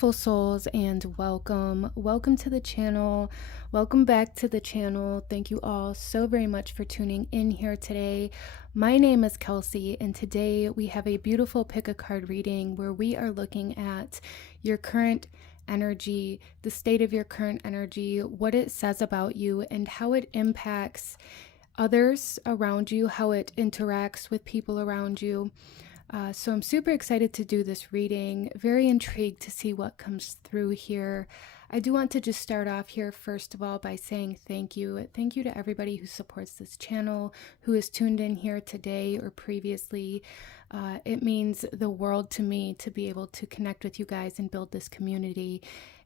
beautiful souls, and welcome to the channel. Welcome back to the channel. Thank you all so very much for tuning in here today. My name is Kelsey, and today we have a beautiful pick a card reading where we are looking at your current energy, the state of your current energy, what it says about you, and how it impacts others around you, how it interacts with people around you. So I'm super excited to do this reading, very intrigued to see what comes through here. I do want to just start off here first of all by saying thank you. Thank you to everybody who supports this channel, who has tuned in here today or previously. It means the world to me to be able to connect with you guys and build this community.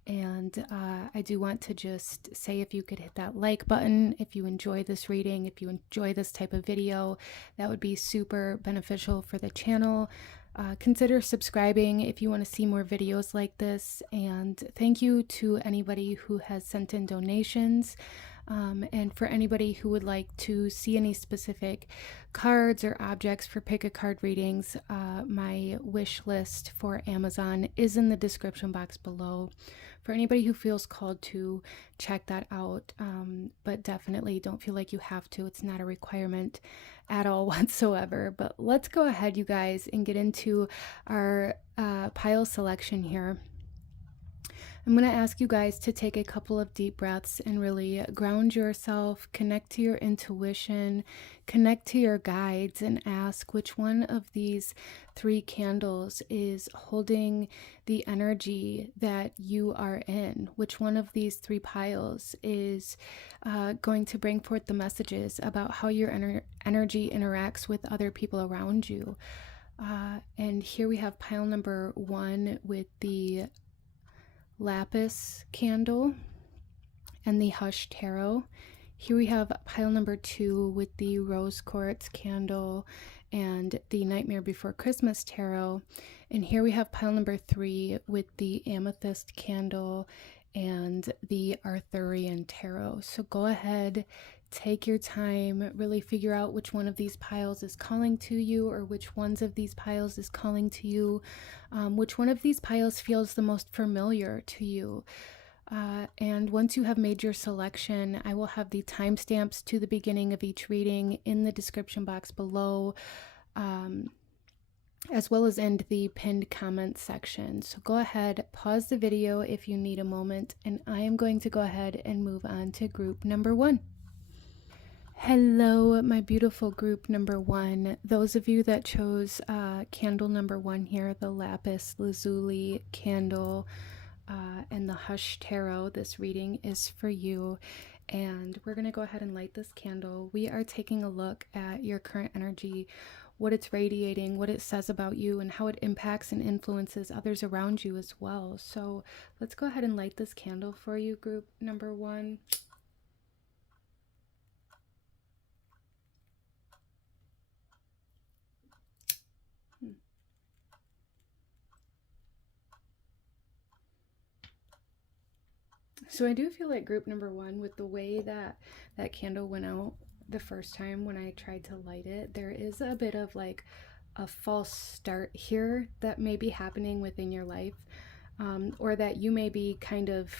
And I do want to just say, if you could hit that like button, if you enjoy this reading, if you enjoy this type of video, that would be super beneficial for the channel. Consider subscribing if you want to see more videos like this. And thank you to anybody who has sent in donations. And for anybody who would like to see any specific cards or objects for pick a card readings, my wish list for Amazon is in the description box below for anybody who feels called to check that out. But definitely don't feel like you have to. It's not a requirement at all whatsoever. But let's go ahead, you guys, and get into our pile selection here. I'm going to ask you guys to take a couple of deep breaths and really ground yourself, connect to your intuition, connect to your guides, and ask which one of these three candles is holding the energy that you are in. Which one of these three piles is going to bring forth the messages about how your energy interacts with other people around you. And here we have pile number 1 with the lapis candle and the hush tarot. Here we have pile number 2 with the rose quartz candle and the Nightmare Before Christmas tarot. And here we have pile number 3 with the amethyst candle and the Arthurian tarot. So go ahead, take your time, really figure out which one of these piles is calling to you, or which ones of these piles is calling to you, which one of these piles feels the most familiar to you. And once you have made your selection, I will have the timestamps to the beginning of each reading in the description box below, as well as in the pinned comment section. So go ahead, pause the video if you need a moment, and I am going to go ahead and move on to group number 1. Hello, my beautiful group number 1. Those of you that chose candle number 1 here, the lapis lazuli candle and the hush tarot, this reading is for you. And we're going to go ahead and light this candle. We are taking a look at your current energy, what it's radiating, what it says about you, and how it impacts and influences others around you as well. So let's go ahead and light this candle for you, group number 1. So I do feel like group number 1, with the way that that candle went out the first time when I tried to light it, there is a bit of like a false start here that may be happening within your life, or that you may be kind of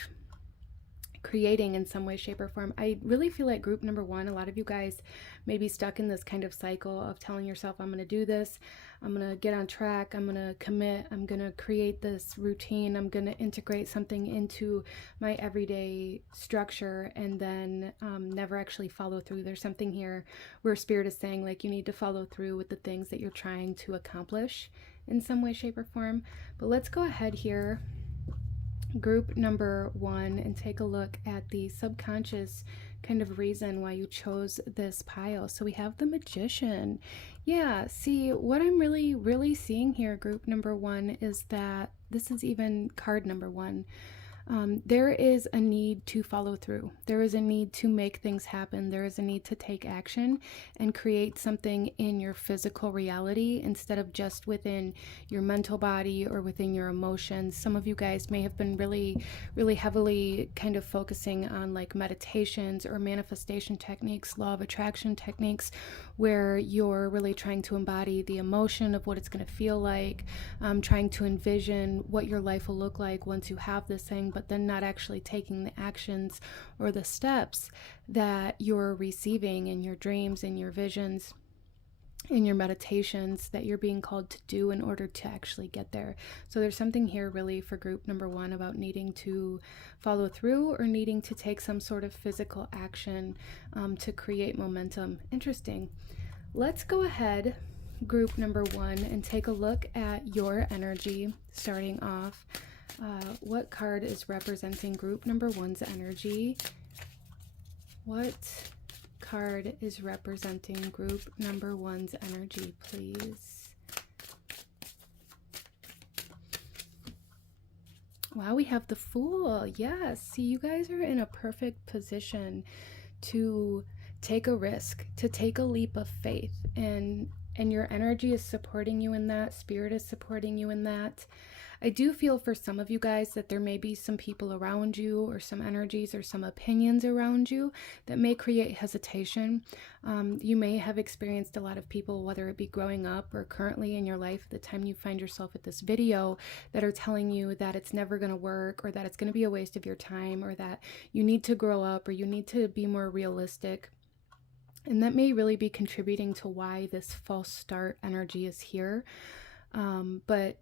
creating in some way, shape, or form. I really feel like group number 1, a lot of you guys may be stuck in this kind of cycle of telling yourself, I'm going to do this, I'm going to get on track, I'm going to commit, I'm going to create this routine, I'm going to integrate something into my everyday structure, and then never actually follow through. There's something here where Spirit is saying, like, you need to follow through with the things that you're trying to accomplish in some way, shape, or form. But let's go ahead here, group number 1, and take a look at the subconscious kind of reason why you chose this pile. So we have the Magician. Yeah, see, what I'm really seeing here, group number 1, is that this is even card number 1. There is a need to follow through. There is a need to make things happen. There is a need to take action and create something in your physical reality instead of just within your mental body or within your emotions. Some of you guys may have been really, really heavily kind of focusing on like meditations or manifestation techniques, law of attraction techniques, where you're really trying to embody the emotion of what it's going to feel like, trying to envision what your life will look like once you have this thing, but then not actually taking the actions or the steps that you're receiving in your dreams, in your visions, in your meditations that you're being called to do in order to actually get there. So there's something here really for group number one about needing to follow through or needing to take some sort of physical action to create momentum. Interesting. Let's go ahead, group number one, and take a look at your energy starting off. What card is representing group number one's energy? What card is representing group number one's energy, please? Wow, we have the Fool. Yes. See, you guys are in a perfect position to take a risk, to take a leap of faith, and your energy is supporting you in that. Spirit is supporting you in that. I do feel for some of you guys that there may be some people around you or some energies or some opinions around you that may create hesitation. You may have experienced a lot of people, whether it be growing up or currently in your life at the time you find yourself at this video, that are telling you that it's never going to work, or that it's going to be a waste of your time, or that you need to grow up, or you need to be more realistic. And that may really be contributing to why this false start energy is here. But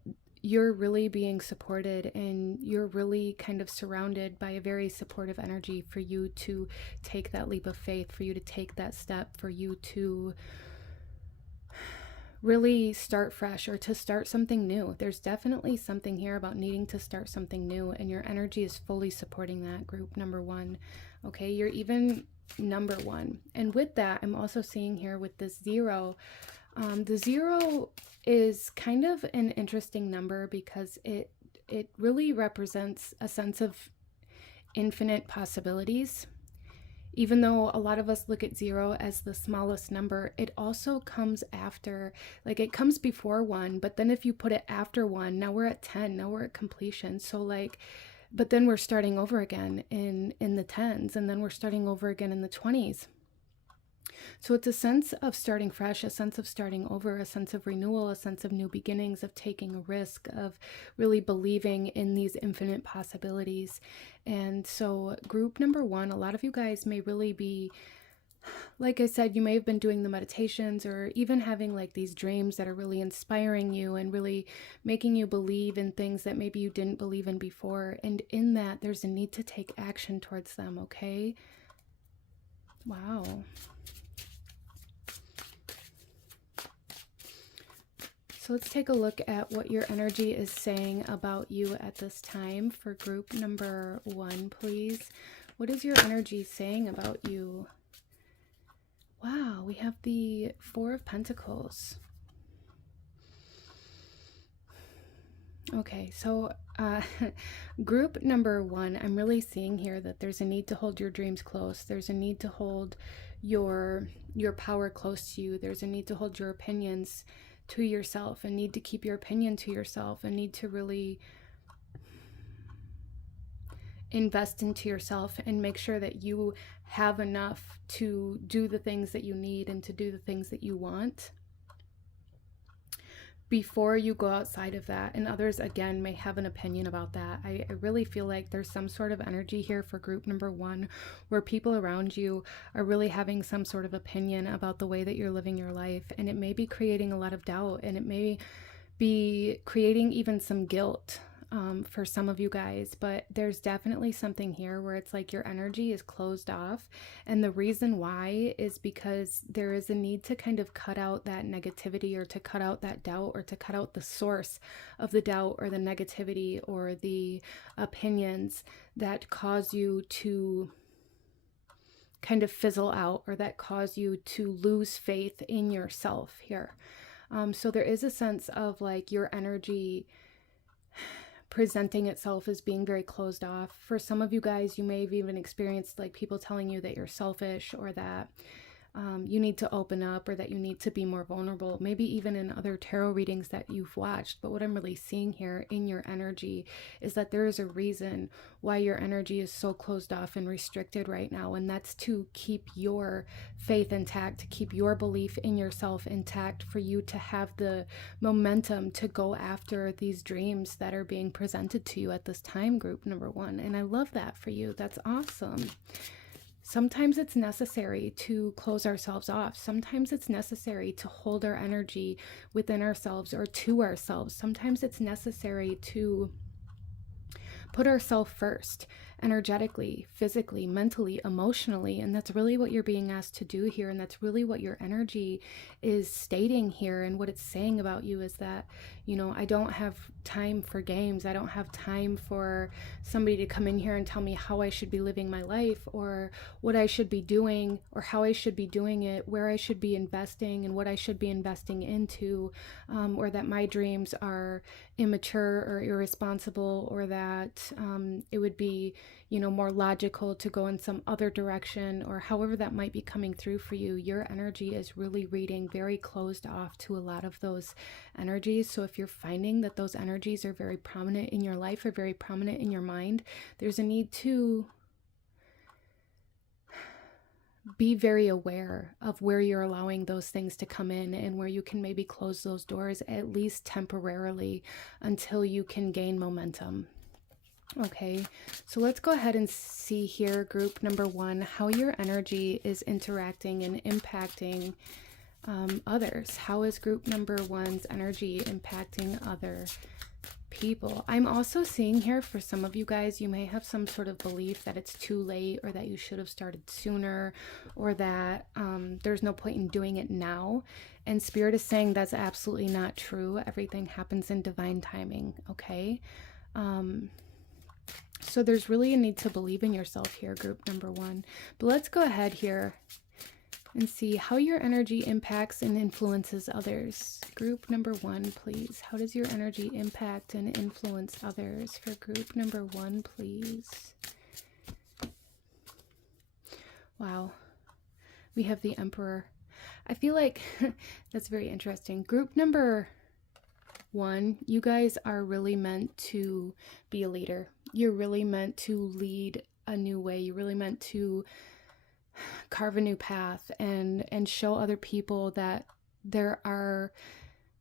you're really being supported, and you're really kind of surrounded by a very supportive energy for you to take that leap of faith, for you to take that step, for you to really start fresh or to start something new. There's definitely something here about needing to start something new, and your energy is fully supporting that, group number one. Okay, you're even number one. And with that, I'm also seeing here with this 0, the 0 is kind of an interesting number because it really represents a sense of infinite possibilities. Even though a lot of us look at 0 as the smallest number, it also comes after, like it comes before 1, but then if you put it after 1, now we're at 10, now we're at completion. So like, but then we're starting over again in the 10s, and then we're starting over again in the 20s. So it's a sense of starting fresh, a sense of starting over, a sense of renewal, a sense of new beginnings, of taking a risk, of really believing in these infinite possibilities. And so group number one, a lot of you guys may really be, like I said, you may have been doing the meditations or even having like these dreams that are really inspiring you and really making you believe in things that maybe you didn't believe in before. And in that, there's a need to take action towards them, okay? Wow. So let's take a look at what your energy is saying about you at this time for group number one, please. What is your energy saying about you? Wow, we have the 4 of Pentacles. Okay, so group number one, I'm really seeing here that there's a need to hold your dreams close. There's a need to hold your power close to you. There's a need to hold your opinions to yourself, and need to keep your opinion to yourself, and need to really invest into yourself and make sure that you have enough to do the things that you need and to do the things that you want before you go outside of that. And others, again, may have an opinion about that. I really feel like there's some sort of energy here for group number one where people around you are really having some sort of opinion about the way that you're living your life. And it may be creating a lot of doubt, and it may be creating even some guilt for some of you guys. But there's definitely something here where it's like your energy is closed off, and the reason why is because there is a need to kind of cut out that negativity, or to cut out that doubt, or to cut out the source of the doubt or the negativity or the opinions that cause you to kind of fizzle out, or that cause you to lose faith in yourself here. So there is a sense of like your energy presenting itself as being very closed off. For some of you guys, you may have even experienced like people telling you that you're selfish, or that you need to open up, or that you need to be more vulnerable, maybe even in other tarot readings that you've watched. But what I'm really seeing here in your energy is that there is a reason why your energy is so closed off and restricted right now, and that's to keep your faith intact, to keep your belief in yourself intact, for you to have the momentum to go after these dreams that are being presented to you at this time, group number one. And I love that for you. That's awesome. Sometimes it's necessary to close ourselves off. Sometimes it's necessary to hold our energy within ourselves or to ourselves. Sometimes it's necessary to put ourselves first, energetically, physically, mentally, emotionally. And that's really what you're being asked to do here. And that's really what your energy is stating here. And what it's saying about you is that, you know, I don't have time for games. I don't have time for somebody to come in here and tell me how I should be living my life, or what I should be doing, or how I should be doing it, where I should be investing and what I should be investing into, or that my dreams are immature or irresponsible, or that it would be, you know, more logical to go in some other direction, or however that might be coming through for you. Your energy is really reading very closed off to a lot of those energies. So if you're finding that those energies are very prominent in your life, or very prominent in your mind, there's a need to be very aware of where you're allowing those things to come in, and where you can maybe close those doors, at least temporarily, until you can gain momentum. Okay, so let's go ahead and see here, group number one, how your energy is interacting and impacting others. How is group number one's energy impacting other people? I'm also seeing here, for some of you guys, you may have some sort of belief that it's too late, or that you should have started sooner, or that there's no point in doing it now. And Spirit is saying that's absolutely not true. Everything happens in divine timing, okay? So there's really a need to believe in yourself here, group number one. But let's go ahead here and see how your energy impacts and influences others. Group number one, please. How does your energy impact and influence others? For group number one, please. Wow. We have the Emperor. I feel like that's very interesting. Group number one, you guys are really meant to be a leader. You're really meant to lead a new way. You're really meant to carve a new path and show other people that there are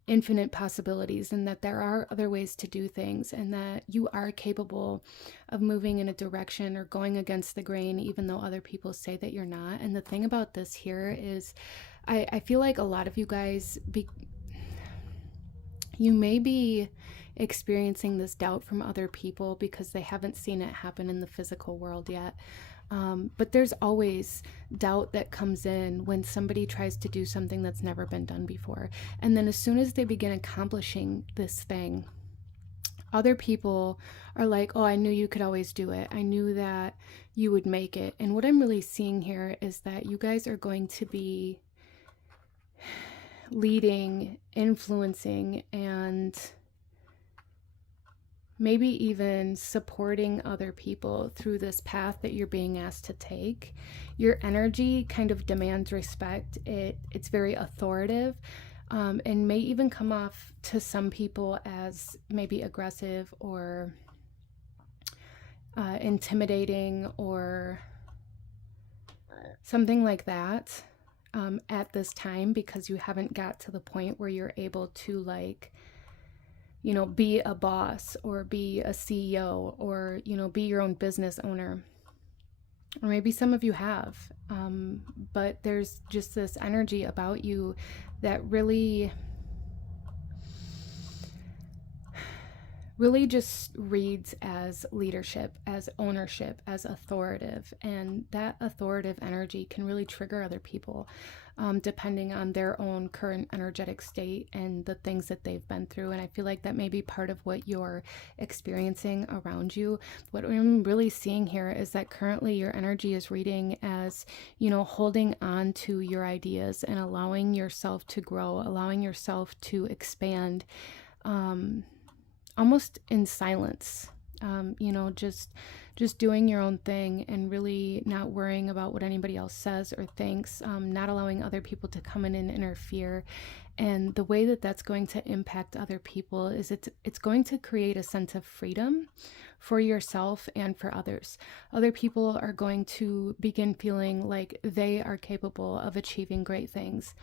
infinite possibilities, and that there are other ways to do things, and that you are capable of moving in a direction or going against the grain, even though other people say that you're not. And the thing about this here is I feel like a lot of you guys, you may be experiencing this doubt from other people because they haven't seen it happen in the physical world yet. But there's always doubt that comes in when somebody tries to do something that's never been done before. And then as soon as they begin accomplishing this thing, other people are like, oh, I knew you could always do it. I knew that you would make it. And what I'm really seeing here is that you guys are going to be leading, influencing, and maybe even supporting other people through this path that you're being asked to take. Your energy kind of demands respect. It's very authoritative, and may even come off to some people as maybe aggressive or intimidating or something like that at this time, because you haven't got to the point where you're able to, like, you know, be a boss or be a CEO or, you know, be your own business owner. Or maybe some of you have, but there's just this energy about you that really just reads as leadership, as ownership, as authoritative. And that authoritative energy can really trigger other people, depending on their own current energetic state and the things that they've been through. And I feel like that may be part of what you're experiencing around you. What I'm really seeing here is that currently your energy is reading as, you know, holding on to your ideas and allowing yourself to grow, allowing yourself to expand, almost in silence. You know, just doing your own thing and really not worrying about what anybody else says or thinks, not allowing other people to come in and interfere. And the way that that's going to impact other people is it's going to create a sense of freedom for yourself and for others. Other people are going to begin feeling like they are capable of achieving great things.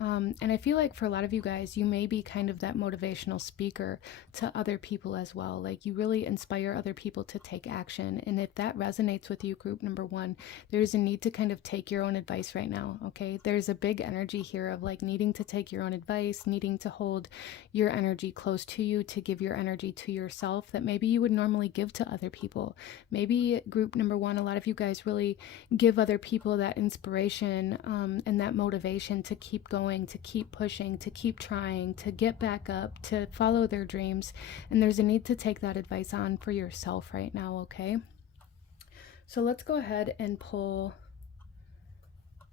And I feel like for a lot of you guys, you may be kind of that motivational speaker to other people as well. Like, you really inspire other people to take action. And if that resonates with you, group number one, there's a need to kind of take your own advice right now. Okay. There's a big energy here of like needing to take your own advice, needing to hold your energy close to you, to give your energy to yourself that maybe you would normally give to other people. Maybe group number one, a lot of you guys really give other people that inspiration and that motivation to keep going, to keep pushing, to keep trying, to get back up, to follow their dreams. And there's a need to take that advice on for yourself right now, okay? So let's go ahead and pull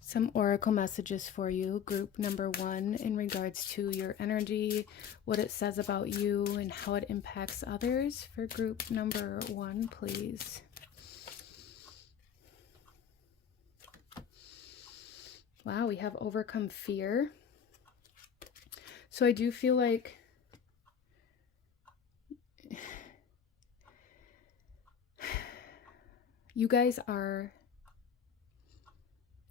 some oracle messages for you, group number one, in regards to your energy, what it says about you, and how it impacts others. For group number one, please. Wow, we have overcome fear. So I do feel like you guys are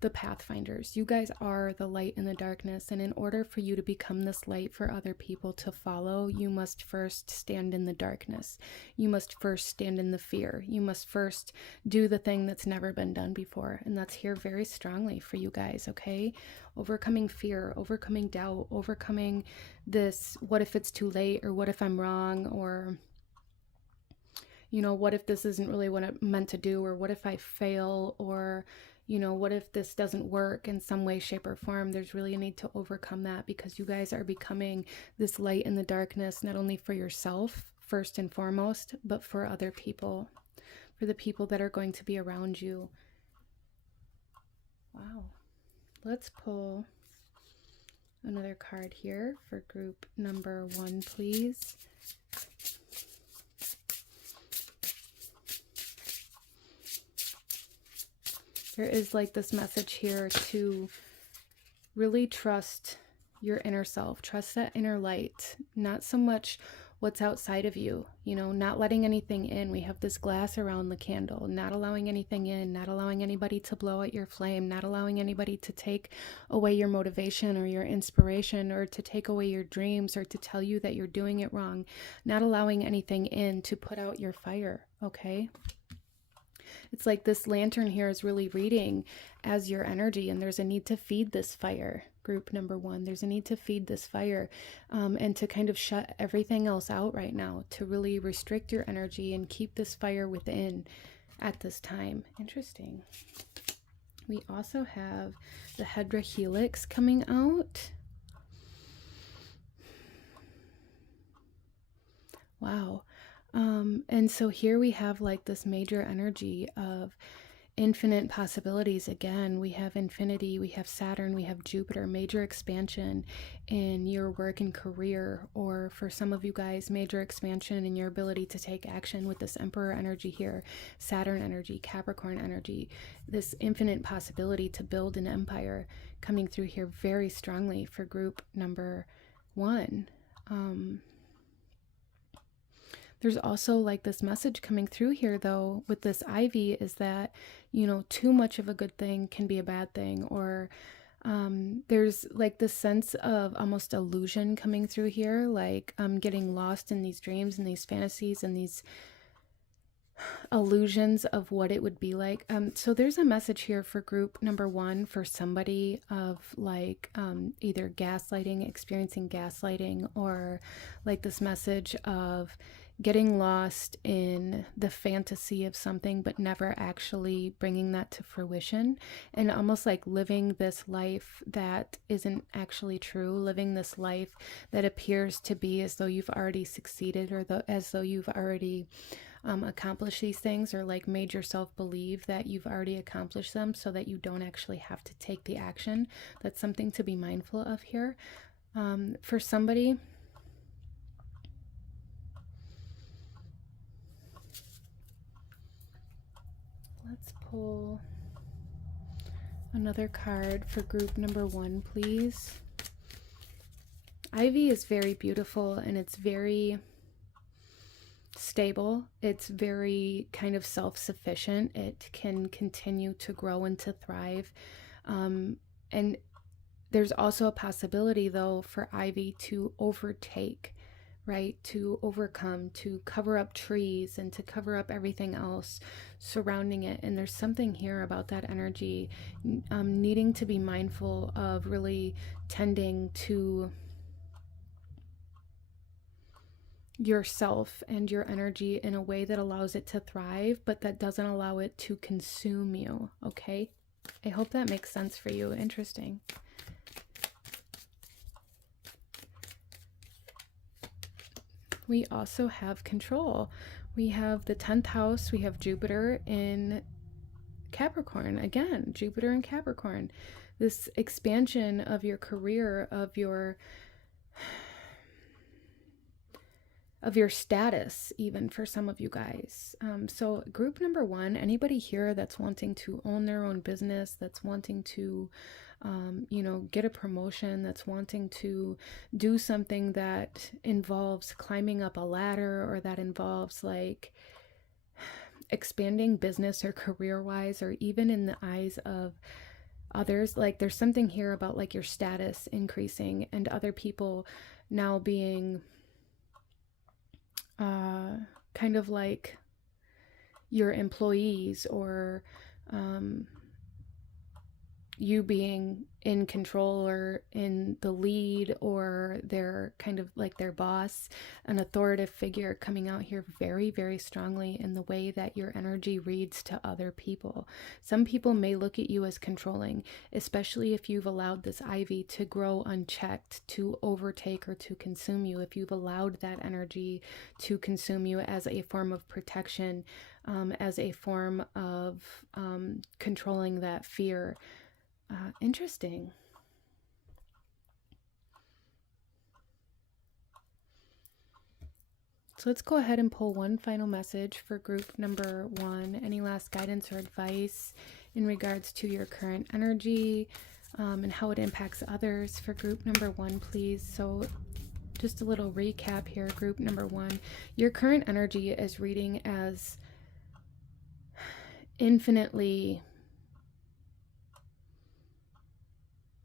the pathfinders. You guys are the light in the darkness. And in order for you to become this light for other people to follow, you must first stand in the darkness. You must first stand in the fear. You must first do the thing that's never been done before. And that's here very strongly for you guys, okay? Overcoming fear, overcoming doubt, overcoming this, what if it's too late, or what if I'm wrong, or, you know, what if this isn't really what I'm meant to do, or what if I fail, or, you know, what if this doesn't work in some way, shape, or form? There's really a need to overcome that, because you guys are becoming this light in the darkness, not only for yourself, first and foremost, but for other people, for the people that are going to be around you. Wow. Let's pull another card here for group number one, please. There is like this message here to really trust your inner self, trust that inner light, not so much what's outside of you, you know, not letting anything in. We have this glass around the candle, not allowing anything in, not allowing anybody to blow out your flame, not allowing anybody to take away your motivation or your inspiration, or to take away your dreams, or to tell you that you're doing it wrong, not allowing anything in to put out your fire, okay? It's like this lantern here is really reading as your energy, and there's a need to feed this fire. Group number one, there's a need to feed this fire and to kind of shut everything else out right now, to really restrict your energy and keep this fire within at this time. Interesting. We also have the Hedra Helix coming out. Wow. And so here we have like this major energy of infinite possibilities. Again, we have infinity, we have Saturn, we have Jupiter, major expansion in your work and career, or for some of you guys, major expansion in your ability to take action with this Emperor energy here, Saturn energy, Capricorn energy, this infinite possibility to build an empire coming through here very strongly for group number one. There's also like this message coming through here though with this Ivy, is that, you know, too much of a good thing can be a bad thing, or there's like this sense of almost illusion coming through here, like getting lost in these dreams and these fantasies and these illusions of what it would be like. So there's a message here for group number one for somebody of like either gaslighting, experiencing gaslighting, or like this message of getting lost in the fantasy of something but never actually bringing that to fruition, and almost like living this life that isn't actually true, living this life that appears to be as though you've already succeeded, or as though you've already accomplish these things, or like made yourself believe that you've already accomplished them so that you don't actually have to take the action. That's something to be mindful of here. For somebody, Let's pull another card for group number 1, please. Ivy is very beautiful and it's very stable. It's very kind of self-sufficient. It can continue to grow and to thrive. And there's also a possibility, though, for Ivy to overtake, right? To overcome, to cover up trees and to cover up everything else surrounding it. And there's something here about that energy, needing to be mindful of really tending to yourself and your energy in a way that allows it to thrive, but that doesn't allow it to consume you, okay? I hope that makes sense for you. Interesting. We also have control. We have the 10th house. We have Jupiter in Capricorn. Again, Jupiter in Capricorn. This expansion of your career, of your status, even for some of you guys. So group number 1, anybody here that's wanting to own their own business, that's wanting to, get a promotion, that's wanting to do something that involves climbing up a ladder, or that involves like expanding business or career-wise, or even in the eyes of others, like there's something here about like your status increasing and other people now being kind of like your employees, or you being in control or in the lead, or they're kind of like their boss, an authoritative figure coming out here very, very strongly in the way that your energy reads to other people. Some people may look at you as controlling, especially if you've allowed this Ivy to grow unchecked, to overtake or to consume you. If you've allowed that energy to consume you as a form of protection, as a form of controlling that fear. Interesting. So let's go ahead and pull one final message for group number 1. Any last guidance or advice in regards to your current energy and how it impacts others for group number 1, please. So just a little recap here. Group number 1, your current energy is reading as infinitely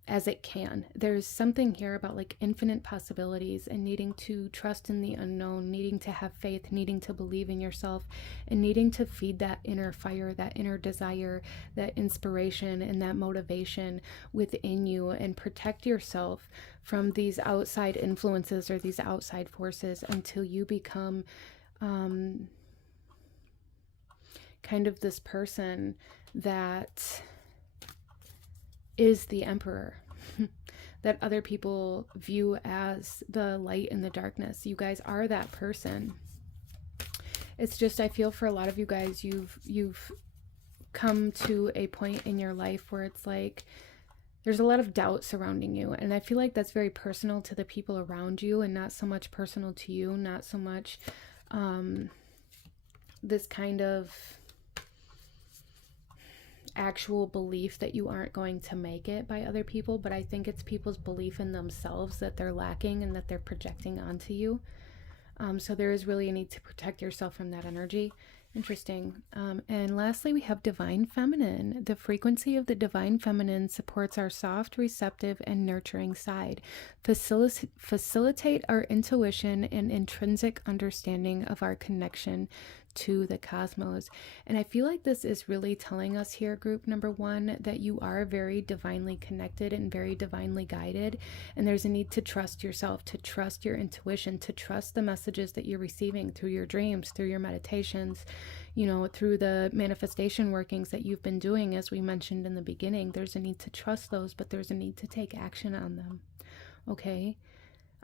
as it can. There's something here about like infinite possibilities and needing to trust in the unknown, needing to have faith, needing to believe in yourself, and needing to feed that inner fire, that inner desire, that inspiration and that motivation within you, and protect yourself from these outside influences or these outside forces until you become kind of this person that is the emperor that other people view as the light in the darkness. You guys are that person. It's just, I feel for a lot of you guys, you've come to a point in your life where it's like there's a lot of doubt surrounding you, and I feel like that's very personal to the people around you and not so much personal to you, not so much this kind of actual belief that you aren't going to make it by other people, but I think it's people's belief in themselves that they're lacking and that they're projecting onto you. So there is really a need to protect yourself from that energy. Interesting. And lastly, we have Divine Feminine. The frequency of the Divine Feminine supports our soft, receptive, and nurturing side. Facilitate our intuition and intrinsic understanding of our connection to the cosmos. And I feel like this is really telling us here, group number 1, that you are very divinely connected and very divinely guided. And there's a need to trust yourself, to trust your intuition, to trust the messages that you're receiving through your dreams, through your meditations, through the manifestation workings that you've been doing, as we mentioned in the beginning. There's a need to trust those, but there's a need to take action on them. Okay?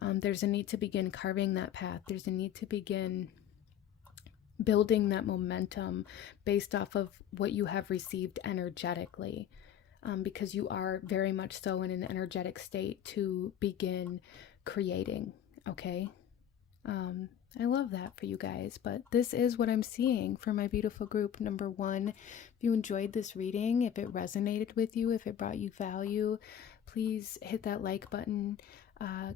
There's a need to begin carving that path. There's a need to begin building that momentum based off of what you have received energetically, because you are very much so in an energetic state to begin creating. Okay. I love that for you guys, but this is what I'm seeing for my beautiful group number 1. If you enjoyed this reading, if it resonated with you, if it brought you value, please hit that like button.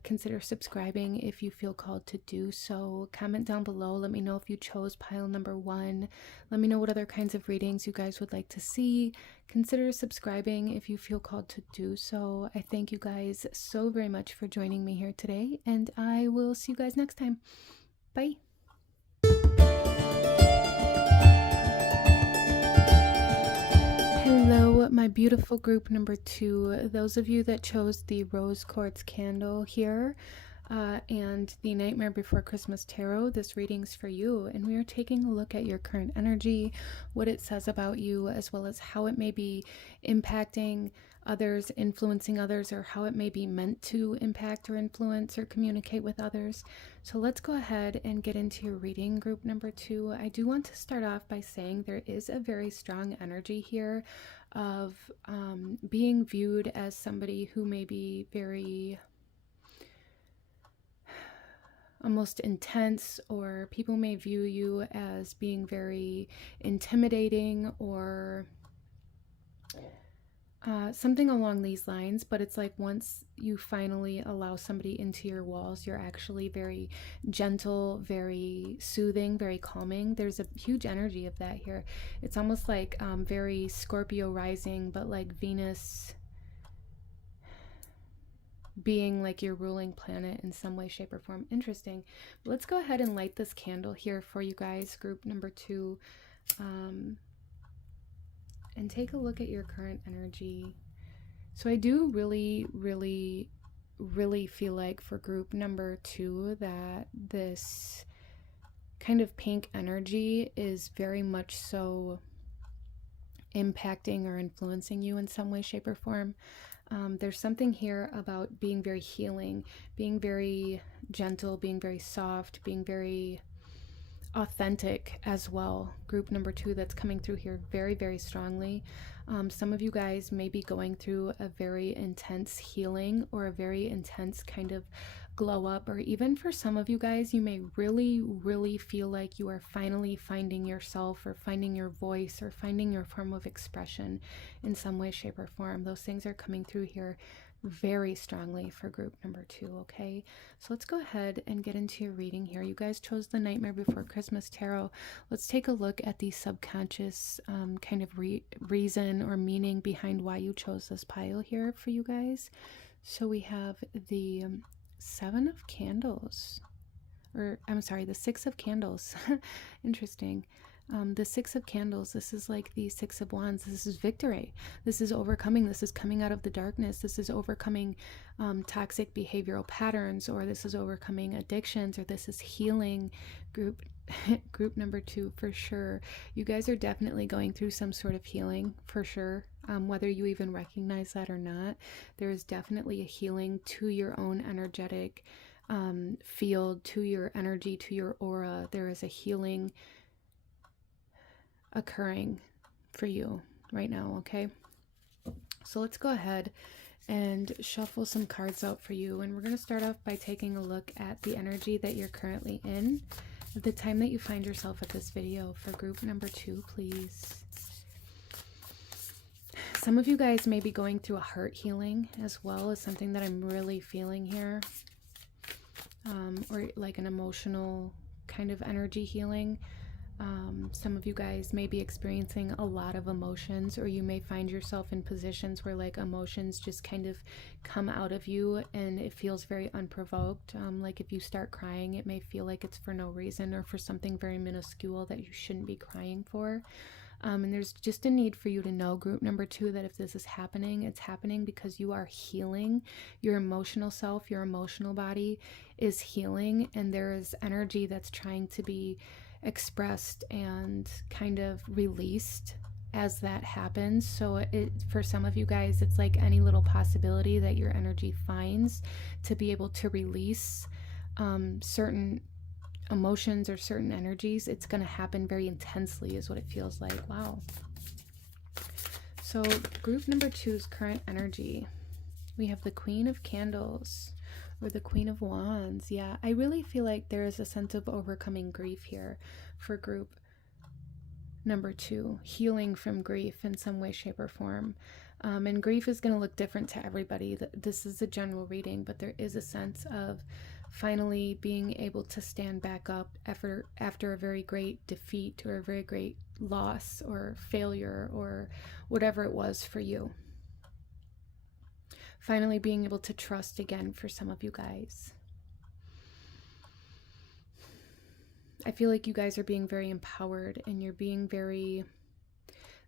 Consider subscribing if you feel called to do so. Comment down below. Let me know if you chose pile number 1. Let me know what other kinds of readings you guys would like to see. Consider subscribing if you feel called to do so. I thank you guys so very much for joining me here today, and I will see you guys next time. Bye. Hello, my beautiful group number 2. Those of you that chose the rose quartz candle here and the Nightmare Before Christmas Tarot, this reading's for you. And we are taking a look at your current energy, what it says about you, as well as how it may be impacting others, influencing others, or how it may be meant to impact or influence or communicate with others. So let's go ahead and get into your reading, group number 2. I do want to start off by saying there is a very strong energy here of being viewed as somebody who may be very almost intense, or people may view you as being very intimidating or something along these lines. But it's like once you finally allow somebody into your walls, you're actually very gentle, very soothing, very calming. There's a huge energy of that here. It's almost like very Scorpio rising, but like Venus being like your ruling planet in some way, shape, or form. Interesting. But let's go ahead and light this candle here for you guys, group number 2. And take a look at your current energy. So I do really feel like for group number 2 that this kind of pink energy is very much so impacting or influencing you in some way, shape, or form. There's something here about being very healing, being very gentle, being very soft, being very authentic as well. Group number 2 that's coming through here very strongly. Some of you guys may be going through a very intense healing or a very intense kind of glow up, or even for some of you guys, you may really feel like you are finally finding yourself or finding your voice or finding your form of expression in some way, shape, or form. Those things are coming through here very strongly for group number 2. Okay, so let's go ahead and get into your reading here. You guys chose the Nightmare Before Christmas Tarot. Let's take a look at the subconscious kind of reason or meaning behind why you chose this pile here for you guys. So we have the 7 of Candles, or I'm sorry, the 6 of Candles. Interesting. The 6 of Candles, this is like the 6 of Wands. This is victory. This is overcoming. This is coming out of the darkness. This is overcoming toxic behavioral patterns, or this is overcoming addictions, or this is healing. Group number 2 for sure. You guys are definitely going through some sort of healing for sure. Whether you even recognize that or not, there is definitely a healing to your own energetic field, to your energy, to your aura. There is a healing occurring for you right now. Okay, so let's go ahead and shuffle some cards out for you, and we're going to start off by taking a look at the energy that you're currently in at the time that you find yourself at this video. For group number 2, please. Some of you guys may be going through a heart healing as well, as something that I'm really feeling here, or like an emotional kind of energy healing. Some of you guys may be experiencing a lot of emotions, or you may find yourself in positions where like emotions just kind of come out of you and it feels very unprovoked. Like if you start crying, it may feel like it's for no reason or for something very minuscule that you shouldn't be crying for. And there's just a need for you to know, group number 2, that if this is happening, it's happening because you are healing. Your emotional self, your emotional body is healing, and there is energy that's trying to be expressed and kind of released as that happens. So for some of you guys, it's like any little possibility that your energy finds to be able to release certain emotions or certain energies. It's going to happen very intensely is what it feels like. Wow. So group number 2's current energy, we have the Queen of Candles. Or the Queen of Wands. Yeah, I really feel like there is a sense of overcoming grief here for group number 2, healing from grief in some way, shape, or form. And grief is going to look different to everybody. This is a general reading, but there is a sense of finally being able to stand back up after a very great defeat or a very great loss or failure or whatever it was for you. Finally being able to trust again for some of you guys. I feel like you guys are being very empowered and you're being very...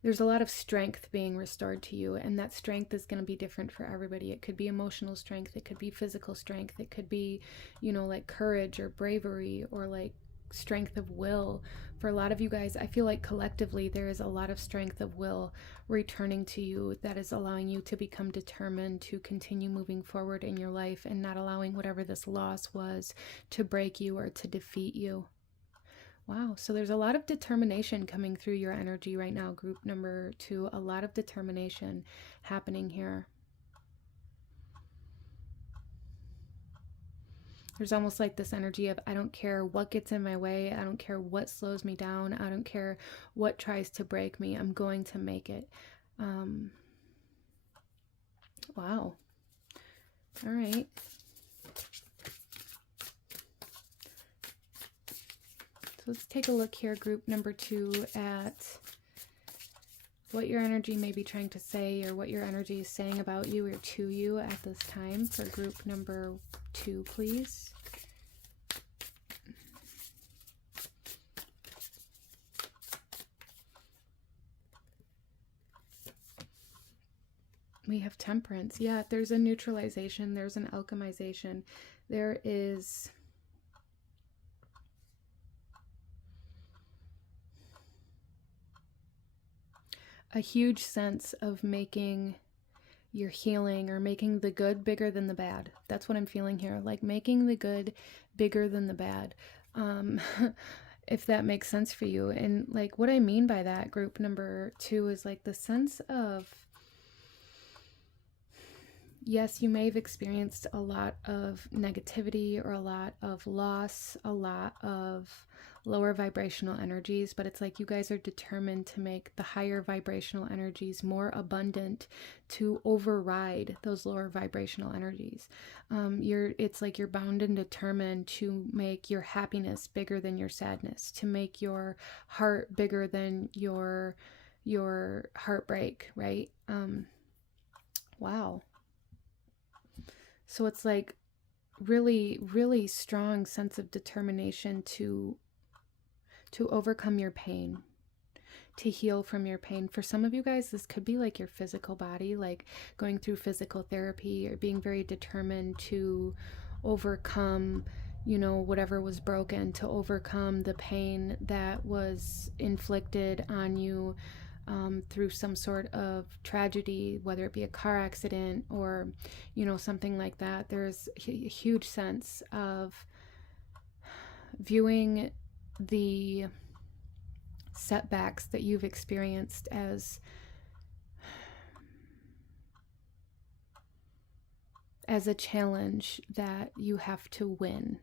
There's a lot of strength being restored to you, and that strength is going to be different for everybody. It could be emotional strength, it could be physical strength, it could be, you know, like courage or bravery or like strength of will. For a lot of you guys, I feel like collectively there is a lot of strength of will returning to you that is allowing you to become determined to continue moving forward in your life and not allowing whatever this loss was to break you or to defeat you. Wow, so there's a lot of determination coming through your energy right now, group number 2. A lot of determination happening here. There's almost like this energy of, I don't care what gets in my way, I don't care what slows me down, I don't care what tries to break me, I'm going to make it. Wow. All right. Let's take a look here, group number 2, at what your energy may be trying to say or what your energy is saying about you or to you at this time for group number 2, please. We have Temperance. Yeah, there's a neutralization, there's an alchemization. There is... a huge sense of making your healing or making the good bigger than the bad. That's what I'm feeling here, like making the good bigger than the bad. If that makes sense for you. And like what I mean by that, group number 2, is like the sense of, yes, you may have experienced a lot of negativity or a lot of loss, a lot of lower vibrational energies, but it's like you guys are determined to make the higher vibrational energies more abundant to override those lower vibrational energies. It's like you're bound and determined to make your happiness bigger than your sadness, to make your heart bigger than your heartbreak, right? Wow. So it's like really, really strong sense of determination to overcome your pain, to heal from your pain. For some of you guys, this could be like your physical body, like going through physical therapy or being very determined to overcome, you know, whatever was broken, to overcome the pain that was inflicted on you through some sort of tragedy, whether it be a car accident or, you know, something like that. There's a huge sense of viewing the setbacks that you've experienced as a challenge that you have to win.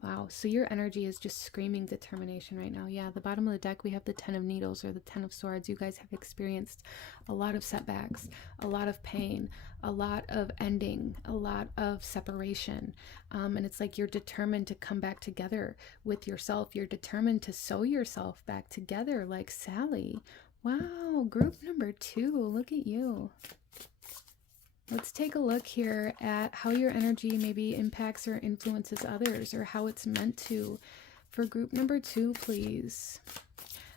Wow, so your energy is just screaming determination right now. Yeah, the bottom of the deck, we have the 10 of Needles or the 10 of Swords. You guys have experienced a lot of setbacks, a lot of pain, a lot of ending, a lot of separation. And it's like you're determined to come back together with yourself. You're determined to sew yourself back together like Sally. Wow, group number 2, look at you. Let's take a look here at how your energy maybe impacts or influences others, or how it's meant to. For group number 2, please.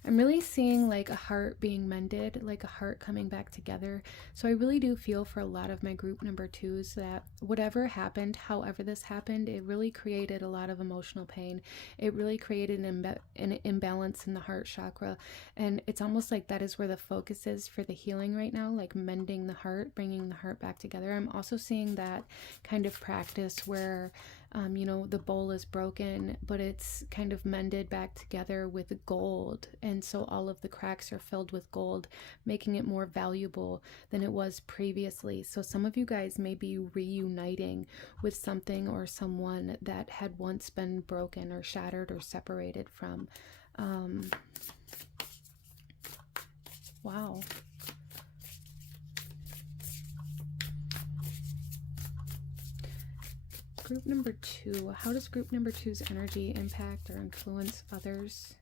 I'm really seeing like a heart being mended, like a heart coming back together. So I really do feel for a lot of my group number 2s that whatever happened, however this happened, it really created a lot of emotional pain. It really created an imbalance in the heart chakra. And it's almost like that is where the focus is for the healing right now, like mending the heart, bringing the heart back together. I'm also seeing that kind of practice where You know, the bowl is broken, but it's kind of mended back together with gold. And so all of the cracks are filled with gold, making it more valuable than it was previously. So some of you guys may be reuniting with something or someone that had once been broken or shattered or separated from. Wow. Group number 2. How does group number 2's energy impact or influence others?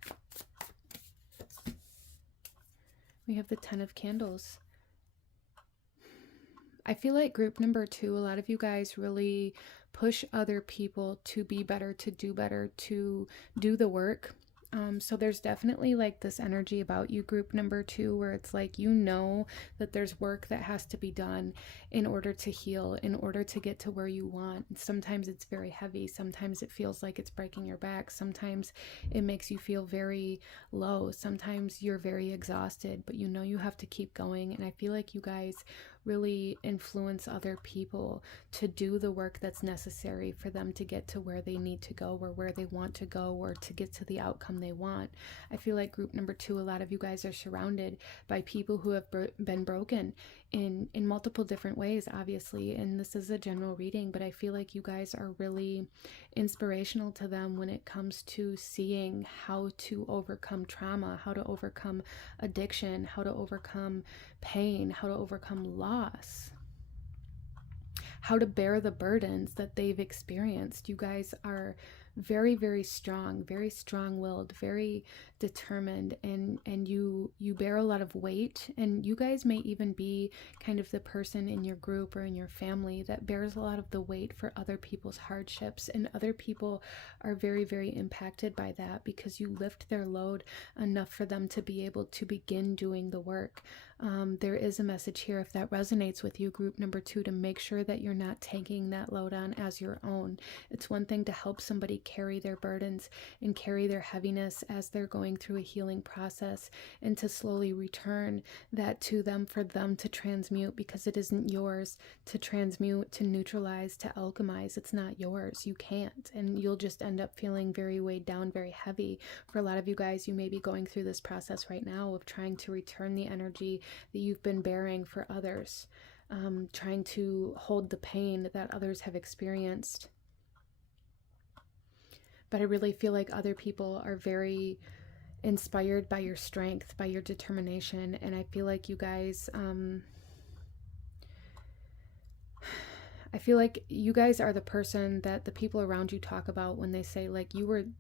We have the 10 of Candles. I feel like group number 2, a lot of you guys really push other people to be better, to do better, to do the work. So there's definitely like this energy about you, group number 2, where it's like, you know that there's work that has to be done in order to heal, in order to get to where you want. Sometimes it's very heavy. Sometimes it feels like it's breaking your back. Sometimes it makes you feel very low. Sometimes you're very exhausted, but you know you have to keep going. And I feel like you guys really influence other people to do the work that's necessary for them to get to where they need to go, or where they want to go, or to get to the outcome they want. I feel like group number 2, a lot of you guys are surrounded by people who have been broken in multiple different ways, obviously, and this is a general reading, but I feel like you guys are really inspirational to them when it comes to seeing how to overcome trauma, how to overcome addiction, how to overcome pain, how to overcome loss, how to bear the burdens that they've experienced. You guys are very, very strong, very strong-willed, very determined, and you bear a lot of weight. And you guys may even be kind of the person in your group or in your family that bears a lot of the weight for other people's hardships, and other people are very, very impacted by that because you lift their load enough for them to be able to begin doing the work. There is a message here, if that resonates with you, group number 2, to make sure that you're not taking that load on as your own. It's one thing to help somebody carry their burdens and carry their heaviness as they're going through a healing process, and to slowly return that to them for them to transmute, because it isn't yours to transmute, to neutralize, to alchemize. It's not yours. You can't, and you'll just end up feeling very weighed down, very heavy. For a lot of you guys, you may be going through this process right now of trying to return the energy that you've been bearing for others, trying to hold the pain that others have experienced. But I really feel like other people are very inspired by your strength, by your determination, and I feel like you guys, I feel like you guys are the person that the people around you talk about when they say, like,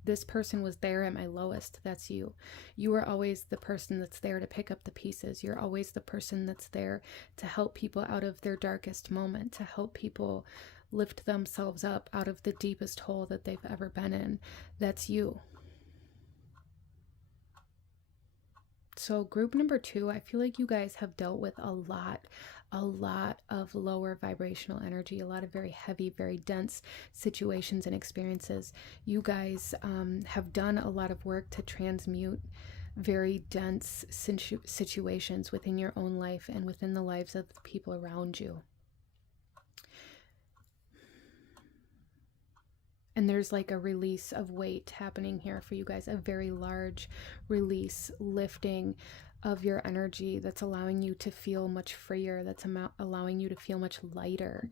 this person was there at my lowest. That's you. You are always the person that's there to pick up the pieces. You're always the person that's there to help people out of their darkest moment, to help people lift themselves up out of the deepest hole that they've ever been in. That's you. So group number 2, I feel like you guys have dealt with a lot of lower vibrational energy, a lot of very heavy, very dense situations and experiences. You guys have done a lot of work to transmute very dense situations within your own life and within the lives of the people around you. And there's like a release of weight happening here for you guys, a very large release, lifting of your energy that's allowing you to feel much freer, that's allowing you to feel much lighter.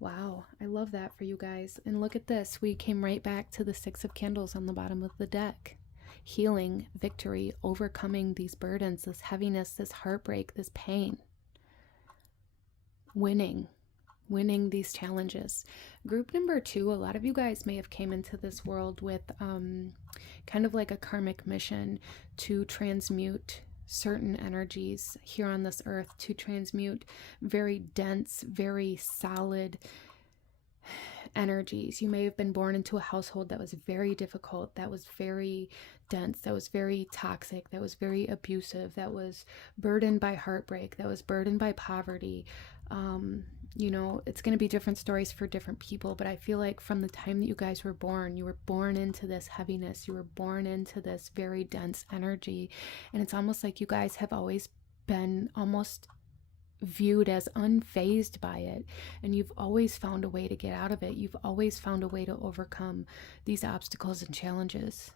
Wow, I love that for you guys. And look at this. We came right back to the 6 of Candles on the bottom of the deck. Healing, victory, overcoming these burdens, this heaviness, this heartbreak, this pain. Winning these challenges. Group number 2, a lot of you guys may have came into this world with kind of like a karmic mission to transmute certain energies here on this earth, to transmute very dense, very solid energies. You may have been born into a household that was very difficult, that was very dense, that was very toxic, that was very abusive, that was burdened by heartbreak, that was burdened by poverty. You know, it's going to be different stories for different people, but I feel like from the time that you guys were born into this heaviness, you were born into this very dense energy, and it's almost like you guys have always been almost viewed as unfazed by it, and you've always found a way to get out of it. You've always found a way to overcome these obstacles and challenges.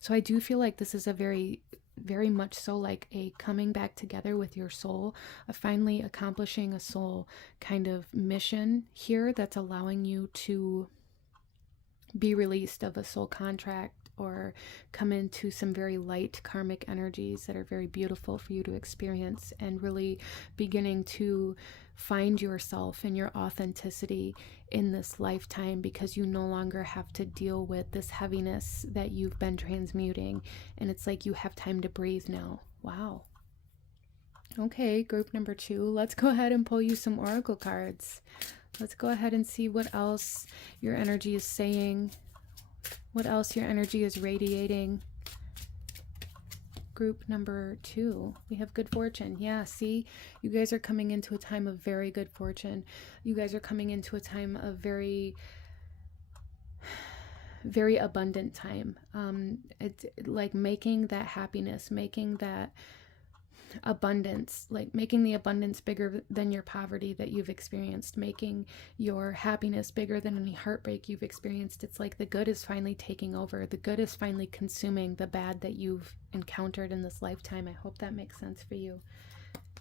So I do feel like this is a very, very much so like a coming back together with your soul, a finally accomplishing a soul kind of mission here that's allowing you to be released of a soul contract or come into some very light karmic energies that are very beautiful for you to experience, and really beginning to find yourself and your authenticity in this lifetime, because you no longer have to deal with this heaviness that you've been transmuting, and it's like you have time to breathe now. Wow. Okay, group number 2, let's go ahead and pull you some oracle cards. Let's go ahead and see what else your energy is saying, what else your energy is radiating. Group number 2, we have good fortune. Yeah, see, you guys are coming into a time of very good fortune. You guys are coming into a time of very, very abundant time. It's like making that happiness, making that abundance, like making the abundance bigger than your poverty that you've experienced, making your happiness bigger than any heartbreak you've experienced. It's like the good is finally taking over. The good is finally consuming the bad that you've encountered in this lifetime. I hope that makes sense for you.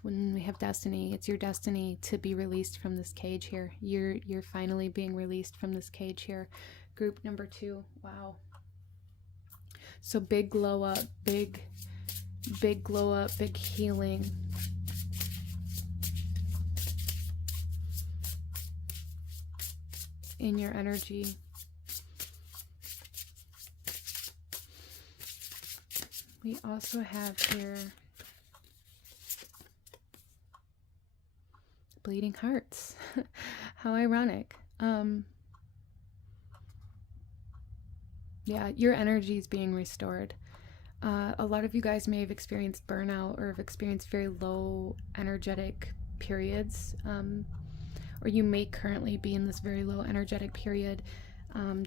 When we have destiny, it's your destiny to be released from this cage here. You're finally being released from this cage here. Group number 2. Wow. So big glow up, big glow up, big healing. In your energy. We also have here bleeding hearts. How ironic. Yeah, your energy is being restored. A lot of you guys may have experienced burnout or have experienced very low energetic periods, or you may currently be in this very low energetic period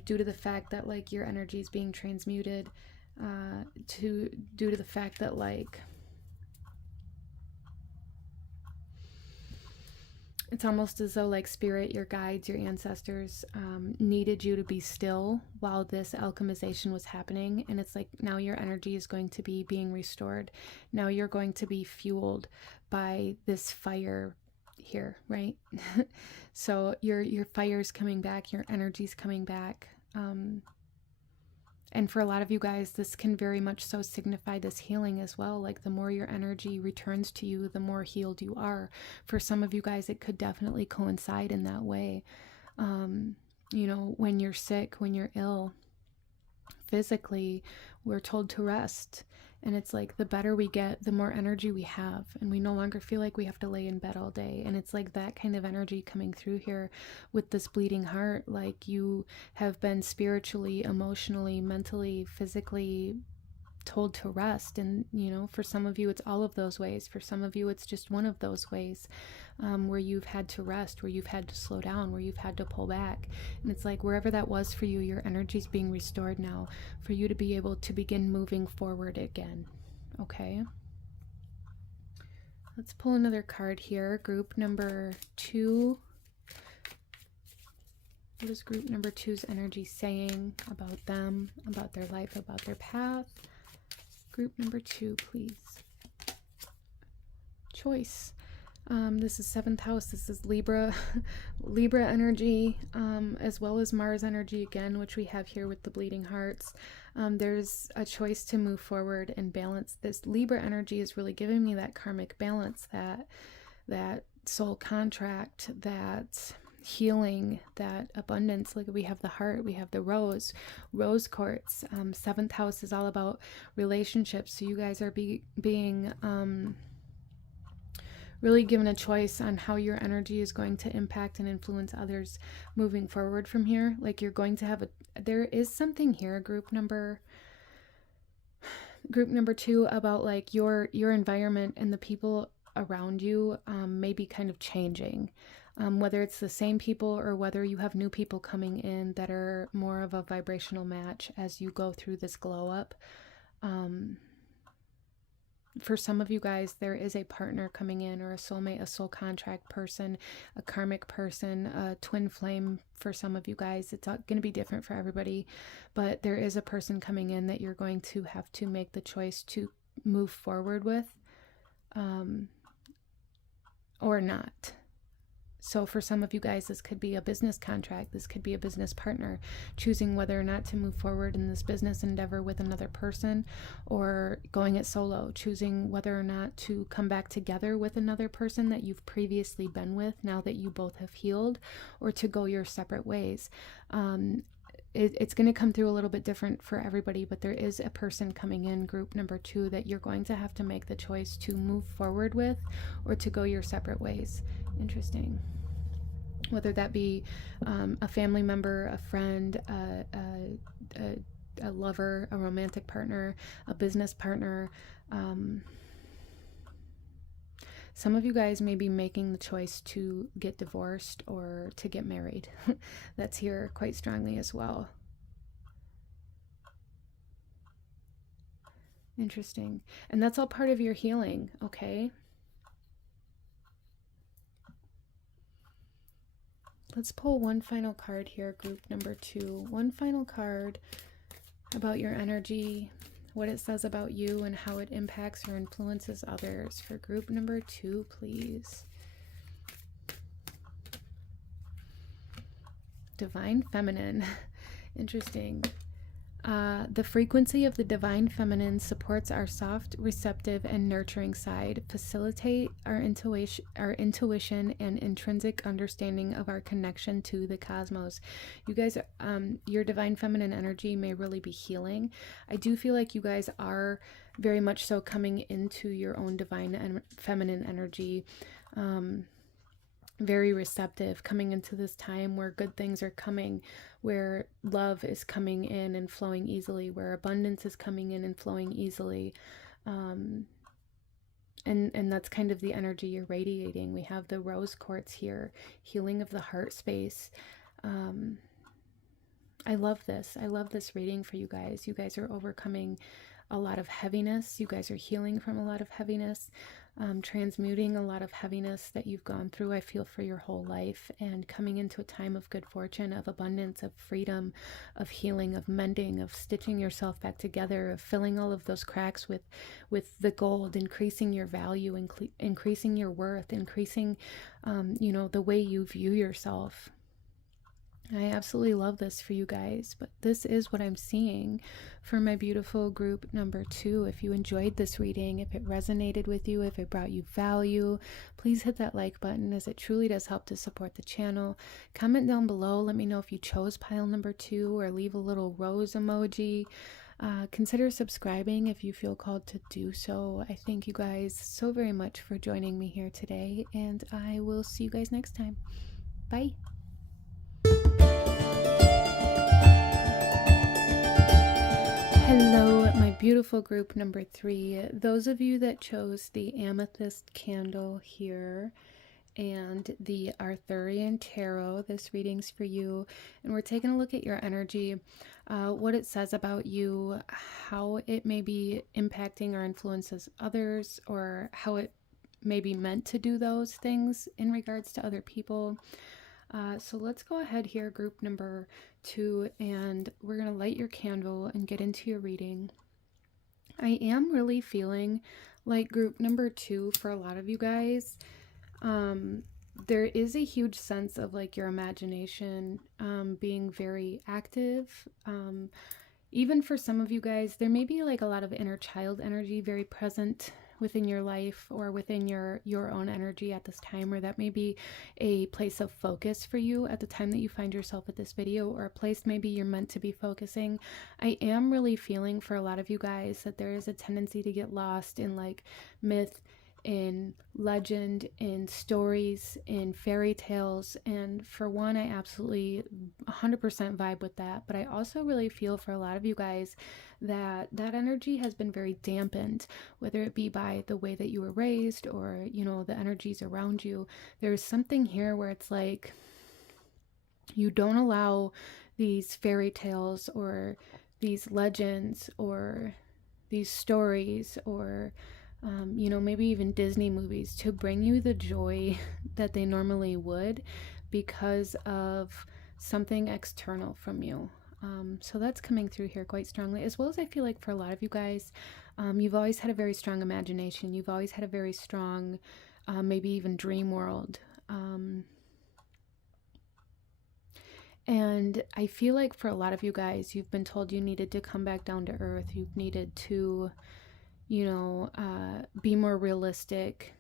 due to the fact that like your energy is being transmuted, due to the fact that like it's almost as though like spirit, your guides, your ancestors needed you to be still while this alchemization was happening. And it's like now your energy is going to be being restored. Now you're going to be fueled by this fire here, right? So your fire's coming back, your energy's coming back. And for a lot of you guys, this can very much so signify this healing as well. Like the more your energy returns to you, the more healed you are. For some of you guys, it could definitely coincide in that way. You know, when you're sick, when you're ill, physically, we're told to rest. And it's like the better we get, the more energy we have. And we no longer feel like we have to lay in bed all day. And it's like that kind of energy coming through here with this bleeding heart. Like you have been spiritually, emotionally, mentally, physically told to rest. And, you know, for some of you, it's all of those ways. For some of you, it's just one of those ways where you've had to rest, where you've had to slow down, where you've had to pull back. And it's like wherever that was for you, your energy is being restored now for you to be able to begin moving forward again. Okay. Let's pull another card here. Group number 2. What is group number 2's energy saying about them, about their life, about their path? Group number 2, please. Choice. This is 7th house. This is Libra, Libra energy, as well as Mars energy again, which we have here with the bleeding hearts. There's a choice to move forward and balance. This Libra energy is really giving me that karmic balance, that soul contract, that healing, that abundance. Like we have the heart, we have the rose quartz. 7th house is all about relationships. So you guys are being really given a choice on how your energy is going to impact and influence others moving forward from here. Like you're going to have there is something here, group number 2, about like your environment and the people around you may be kind of changing. Whether it's the same people or whether you have new people coming in that are more of a vibrational match as you go through this glow up. For some of you guys, there is a partner coming in, or a soulmate, a soul contract person, a karmic person, a twin flame. For some of you guys, it's going to be different for everybody, but there is a person coming in that you're going to have to make the choice to move forward with, or not. So for some of you guys, this could be a business contract. This could be a business partner, choosing whether or not to move forward in this business endeavor with another person, or going it solo, choosing whether or not to come back together with another person that you've previously been with now that you both have healed, or to go your separate ways. It's going to come through a little bit different for everybody, but there is a person coming in, group number 2, that you're going to have to make the choice to move forward with, or to go your separate ways. Interesting. Whether that be a family member, a friend, a lover, a romantic partner, a business partner. Some of you guys may be making the choice to get divorced or to get married. That's here quite strongly as well. Interesting. And that's all part of your healing, okay? Let's pull one final card here, group number 2. One final card about your energy, what it says about you, and how it impacts or influences others. For group number 2, please. Divine Feminine. Interesting. The frequency of the Divine Feminine supports our soft, receptive, and nurturing side, facilitate our intuition and intrinsic understanding of our connection to the cosmos. You guys, your Divine Feminine energy may really be healing. I do feel like you guys are very much so coming into your own Divine and Feminine energy. Very receptive, coming into this time where good things are coming, where love is coming in and flowing easily, where abundance is coming in and flowing easily. And that's kind of the energy you're radiating. We have the rose quartz here, healing of the heart space. I love this. I love this reading for you guys. You guys are overcoming a lot of heaviness. You guys are healing from a lot of heaviness, transmuting a lot of heaviness that you've gone through, I feel, for your whole life, and coming into a time of good fortune, of abundance, of freedom, of healing, of mending, of stitching yourself back together, of filling all of those cracks with the gold, increasing your value, increasing your worth, increasing, the way you view yourself. I absolutely love this for you guys, but this is what I'm seeing for my beautiful group number 2. If you enjoyed this reading, if it resonated with you, if it brought you value, please hit that like button, as it truly does help to support the channel. Comment down below, let me know if you chose pile number 2, or leave a little rose emoji. Consider subscribing if you feel called to do so. I thank you guys so very much for joining me here today, and I will see you guys next time. Bye. Hello, my beautiful group number 3. Those of you that chose the amethyst candle here and the Arthurian tarot, this reading's for you. And we're taking a look at your energy, what it says about you, how it may be impacting or influences others, or how it may be meant to do those things in regards to other people. So let's go ahead here, group number 2, and we're going to light your candle and get into your reading. I am really feeling like group number 2, for a lot of you guys, there is a huge sense of like your imagination being very active. Even for some of you guys, there may be like a lot of inner child energy very present within your life, or within your own energy at this time, or that may be a place of focus for you at the time that you find yourself at this video, or a place maybe you're meant to be focusing. I am really feeling for a lot of you guys that there is a tendency to get lost in like myth, in legend, in stories, in fairy tales. And for one, I absolutely 100% vibe with that, but I also really feel for a lot of you guys that energy has been very dampened, whether it be by the way that you were raised, or the energies around you. There's something here where it's like you don't allow these fairy tales, or these legends, or these stories, or you know, maybe even Disney movies, to bring you the joy that they normally would because of something external from you. So that's coming through here quite strongly, as well as I feel like for a lot of you guys, you've always had a very strong imagination. You've always had a very strong, maybe even dream world. And I feel like for a lot of you guys, you've been told you needed to come back down to earth. You've needed to, you know, be more realistic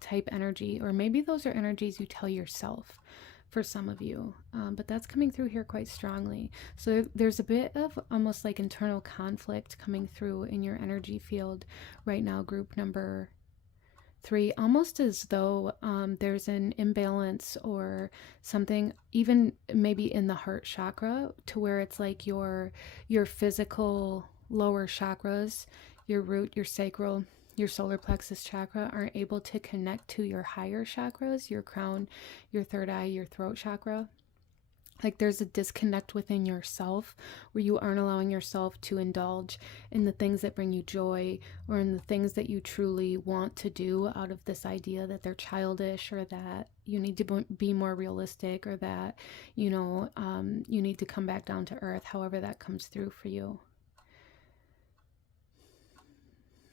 type energy, or maybe those are energies you tell yourself for some of you, but that's coming through here quite strongly. So there's a bit of almost like internal conflict coming through in your energy field right now, group number 3, almost as though there's an imbalance or something, even maybe in the heart chakra, to where it's like your physical lower chakras, your root, your sacral, your solar plexus chakra, aren't able to connect to your higher chakras, your crown, your third eye, your throat chakra. Like there's a disconnect within yourself where you aren't allowing yourself to indulge in the things that bring you joy, or in the things that you truly want to do, out of this idea that they're childish, or that you need to be more realistic, or that, you know, you need to come back down to earth, however that comes through for you.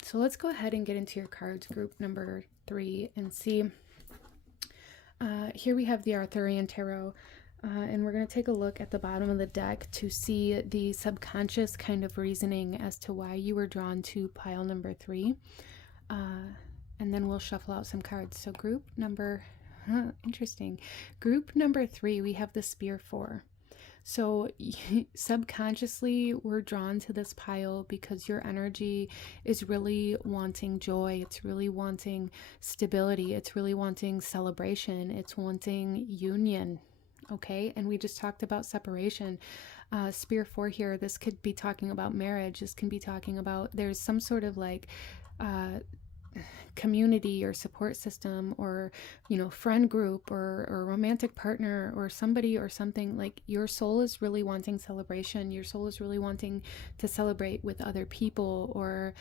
So let's go ahead and get into your cards, group number 3, and see. Here we have the Arthurian Tarot. And we're going to take a look at the bottom of the deck to see the subconscious kind of reasoning as to why you were drawn to pile number 3. And then we'll shuffle out some cards. So group number, interesting. Group number 3, we have the Spear 4. So subconsciously, we're drawn to this pile because your energy is really wanting joy. It's really wanting stability. It's really wanting celebration. It's wanting union. Okay, and we just talked about separation. Spear 4 here, this could be talking about marriage. This can be talking about there's some sort of like community or support system, or, you know, friend group, or romantic partner, or somebody or something. Like your soul is really wanting celebration. Your soul is really wanting to celebrate with other people, or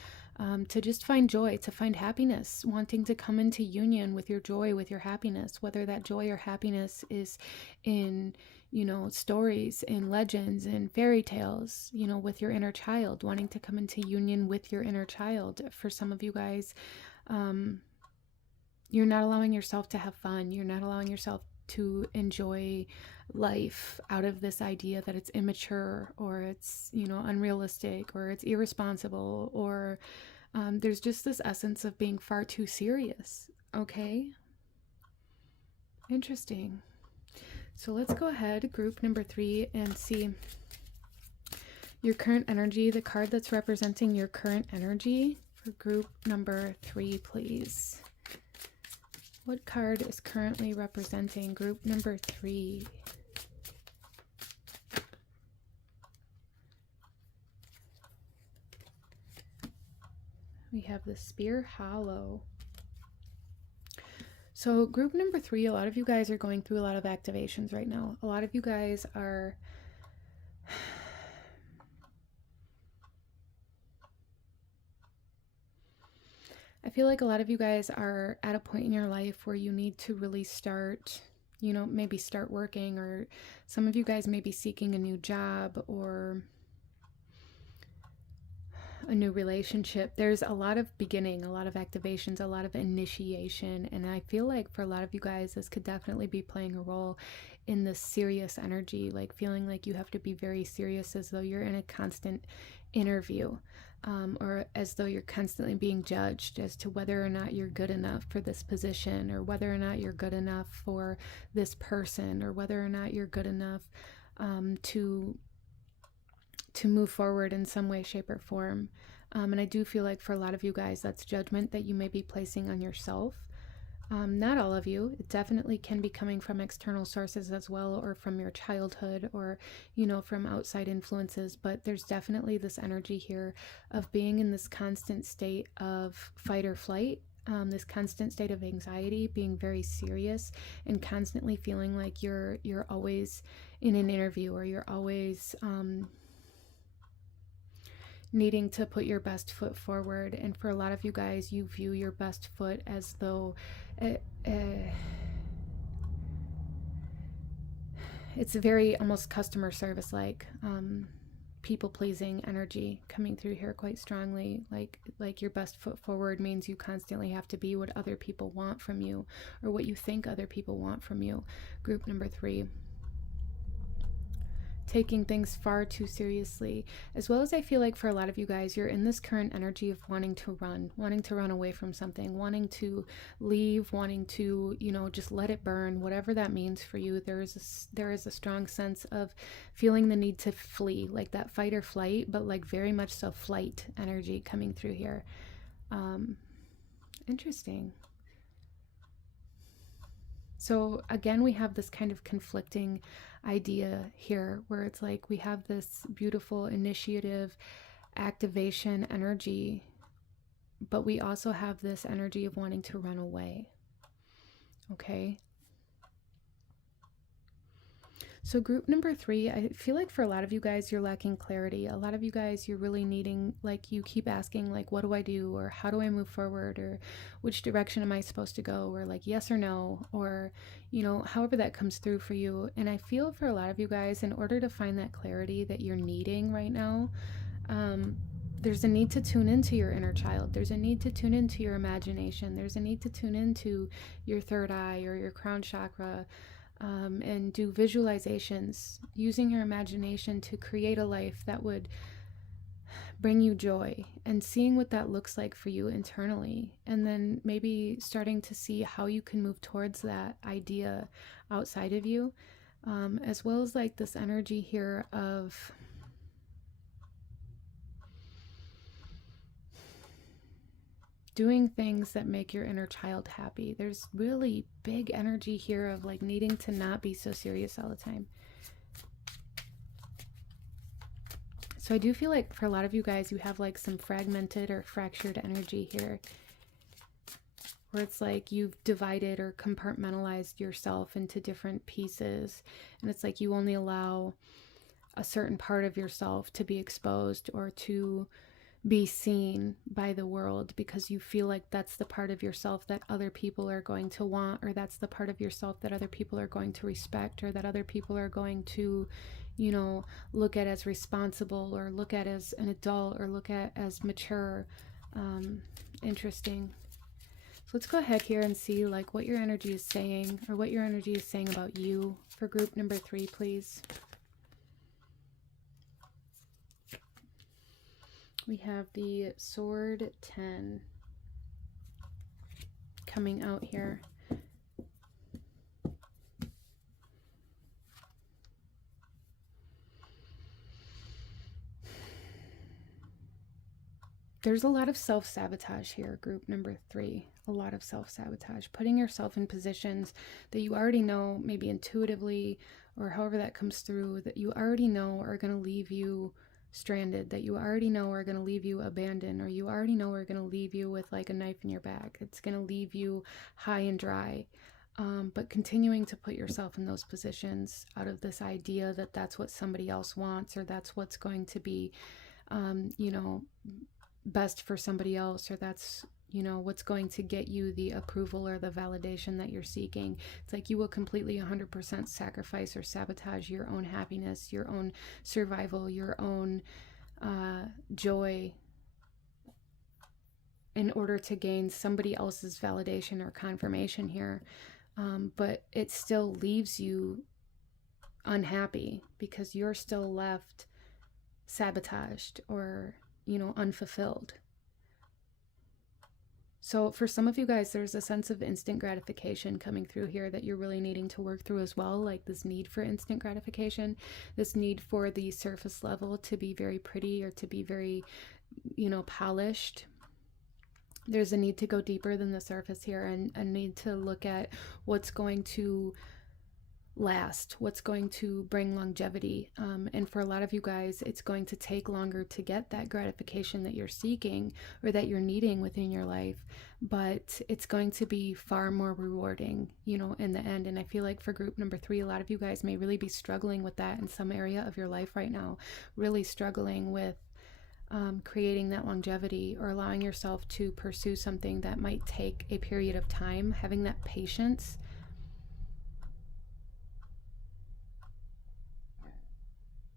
to just find joy, to find happiness, wanting to come into union with your joy, with your happiness, whether that joy or happiness is in, you know, stories, in legends, in fairy tales, you know, with your inner child, wanting to come into union with your inner child. For some of you guys, you're not allowing yourself to have fun. You're not allowing yourself to enjoy life out of this idea that it's immature, or it's, you know, unrealistic, or it's irresponsible, or there's just this essence of being far too serious. Okay, interesting. So let's go ahead, group number 3, and see your current energy, the card that's representing your current energy for group number 3, please. What card is currently representing group number 3? We have the Spear Hollow. So group number 3, a lot of you guys are going through a lot of activations right now. A lot of you guys are I feel like a lot of you guys are at a point in your life where you need to really start, you know, maybe start working, or some of you guys may be seeking a new job or a new relationship. There's a lot of beginning, a lot of activations, a lot of initiation, and I feel like for a lot of you guys, this could definitely be playing a role in this serious energy, like feeling like you have to be very serious, as though you're in a constant interview, or as though you're constantly being judged as to whether or not you're good enough for this position, or whether or not you're good enough for this person, or whether or not you're good enough to move forward in some way, shape, or form. And I do feel like for a lot of you guys, that's judgment that you may be placing on yourself. Not all of you. It definitely can be coming from external sources as well, or from your childhood, or, you know, from outside influences. But there's definitely this energy here of being in this constant state of fight or flight, this constant state of anxiety, being very serious, and constantly feeling like you're always in an interview, or you're always needing to put your best foot forward. And for a lot of you guys, you view your best foot as though it's very almost customer service like, people pleasing energy coming through here quite strongly. Like your best foot forward means you constantly have to be what other people want from you, or what you think other people want from you. Group number 3, taking things far too seriously. As well as I feel like for a lot of you guys, you're in this current energy of wanting to run away from something, wanting to leave, wanting to, just let it burn, whatever that means for you. There is a strong sense of feeling the need to flee, like that fight or flight, but like very much so flight energy coming through here. Interesting. So again, we have this kind of conflicting idea here where it's like we have this beautiful initiative, activation energy, but we also have this energy of wanting to run away. Okay. So group number 3, I feel like for a lot of you guys, you're lacking clarity. A lot of you guys, you're really needing, like, you keep asking, like, what do I do? Or how do I move forward? Or which direction am I supposed to go? Or like, yes or no? Or, however that comes through for you. And I feel for a lot of you guys, in order to find that clarity that you're needing right now, there's a need to tune into your inner child. There's a need to tune into your imagination. There's a need to tune into your third eye or your crown chakra. And do visualizations, using your imagination to create a life that would bring you joy, and seeing what that looks like for you internally, and then maybe starting to see how you can move towards that idea outside of you, as well as like this energy here of doing things that make your inner child happy. There's really big energy here of like needing to not be so serious all the time. So I do feel like for a lot of you guys, you have like some fragmented or fractured energy here, where it's like you've divided or compartmentalized yourself into different pieces, and it's like you only allow a certain part of yourself to be exposed or to be seen by the world, because you feel like that's the part of yourself that other people are going to want, or that's the part of yourself that other people are going to respect, or that other people are going to, look at as responsible, or look at as an adult, or look at as mature. Interesting. So let's go ahead here and see like what your energy is saying, or what your energy is saying about you for group number 3, please. We have the Sword 10 coming out here. There's a lot of self-sabotage here, group number 3. A lot of self-sabotage. Putting yourself in positions that you already know, maybe intuitively, or however that comes through, that you already know are going to leave you stranded, that you already know are going to leave you abandoned, or you already know are going to leave you with like a knife in your back. It's going to leave you high and dry. But continuing to put yourself in those positions out of this idea that that's what somebody else wants, or that's what's going to be, best for somebody else, or that's, what's going to get you the approval or the validation that you're seeking. It's like you will completely 100% sacrifice or sabotage your own happiness, your own survival, your own joy in order to gain somebody else's validation or confirmation here. But it still leaves you unhappy because you're still left sabotaged or, unfulfilled. So for some of you guys, there's a sense of instant gratification coming through here that you're really needing to work through as well. Like this need for instant gratification, this need for the surface level to be very pretty or to be very, polished. There's a need to go deeper than the surface here, and a need to look at what's going to last, what's going to bring longevity. And for a lot of you guys, it's going to take longer to get that gratification that you're seeking or that you're needing within your life, but it's going to be far more rewarding, in the end. And I feel like for group number 3, a lot of you guys may really be struggling with that in some area of your life right now, really struggling with creating that longevity, or allowing yourself to pursue something that might take a period of time, having that patience.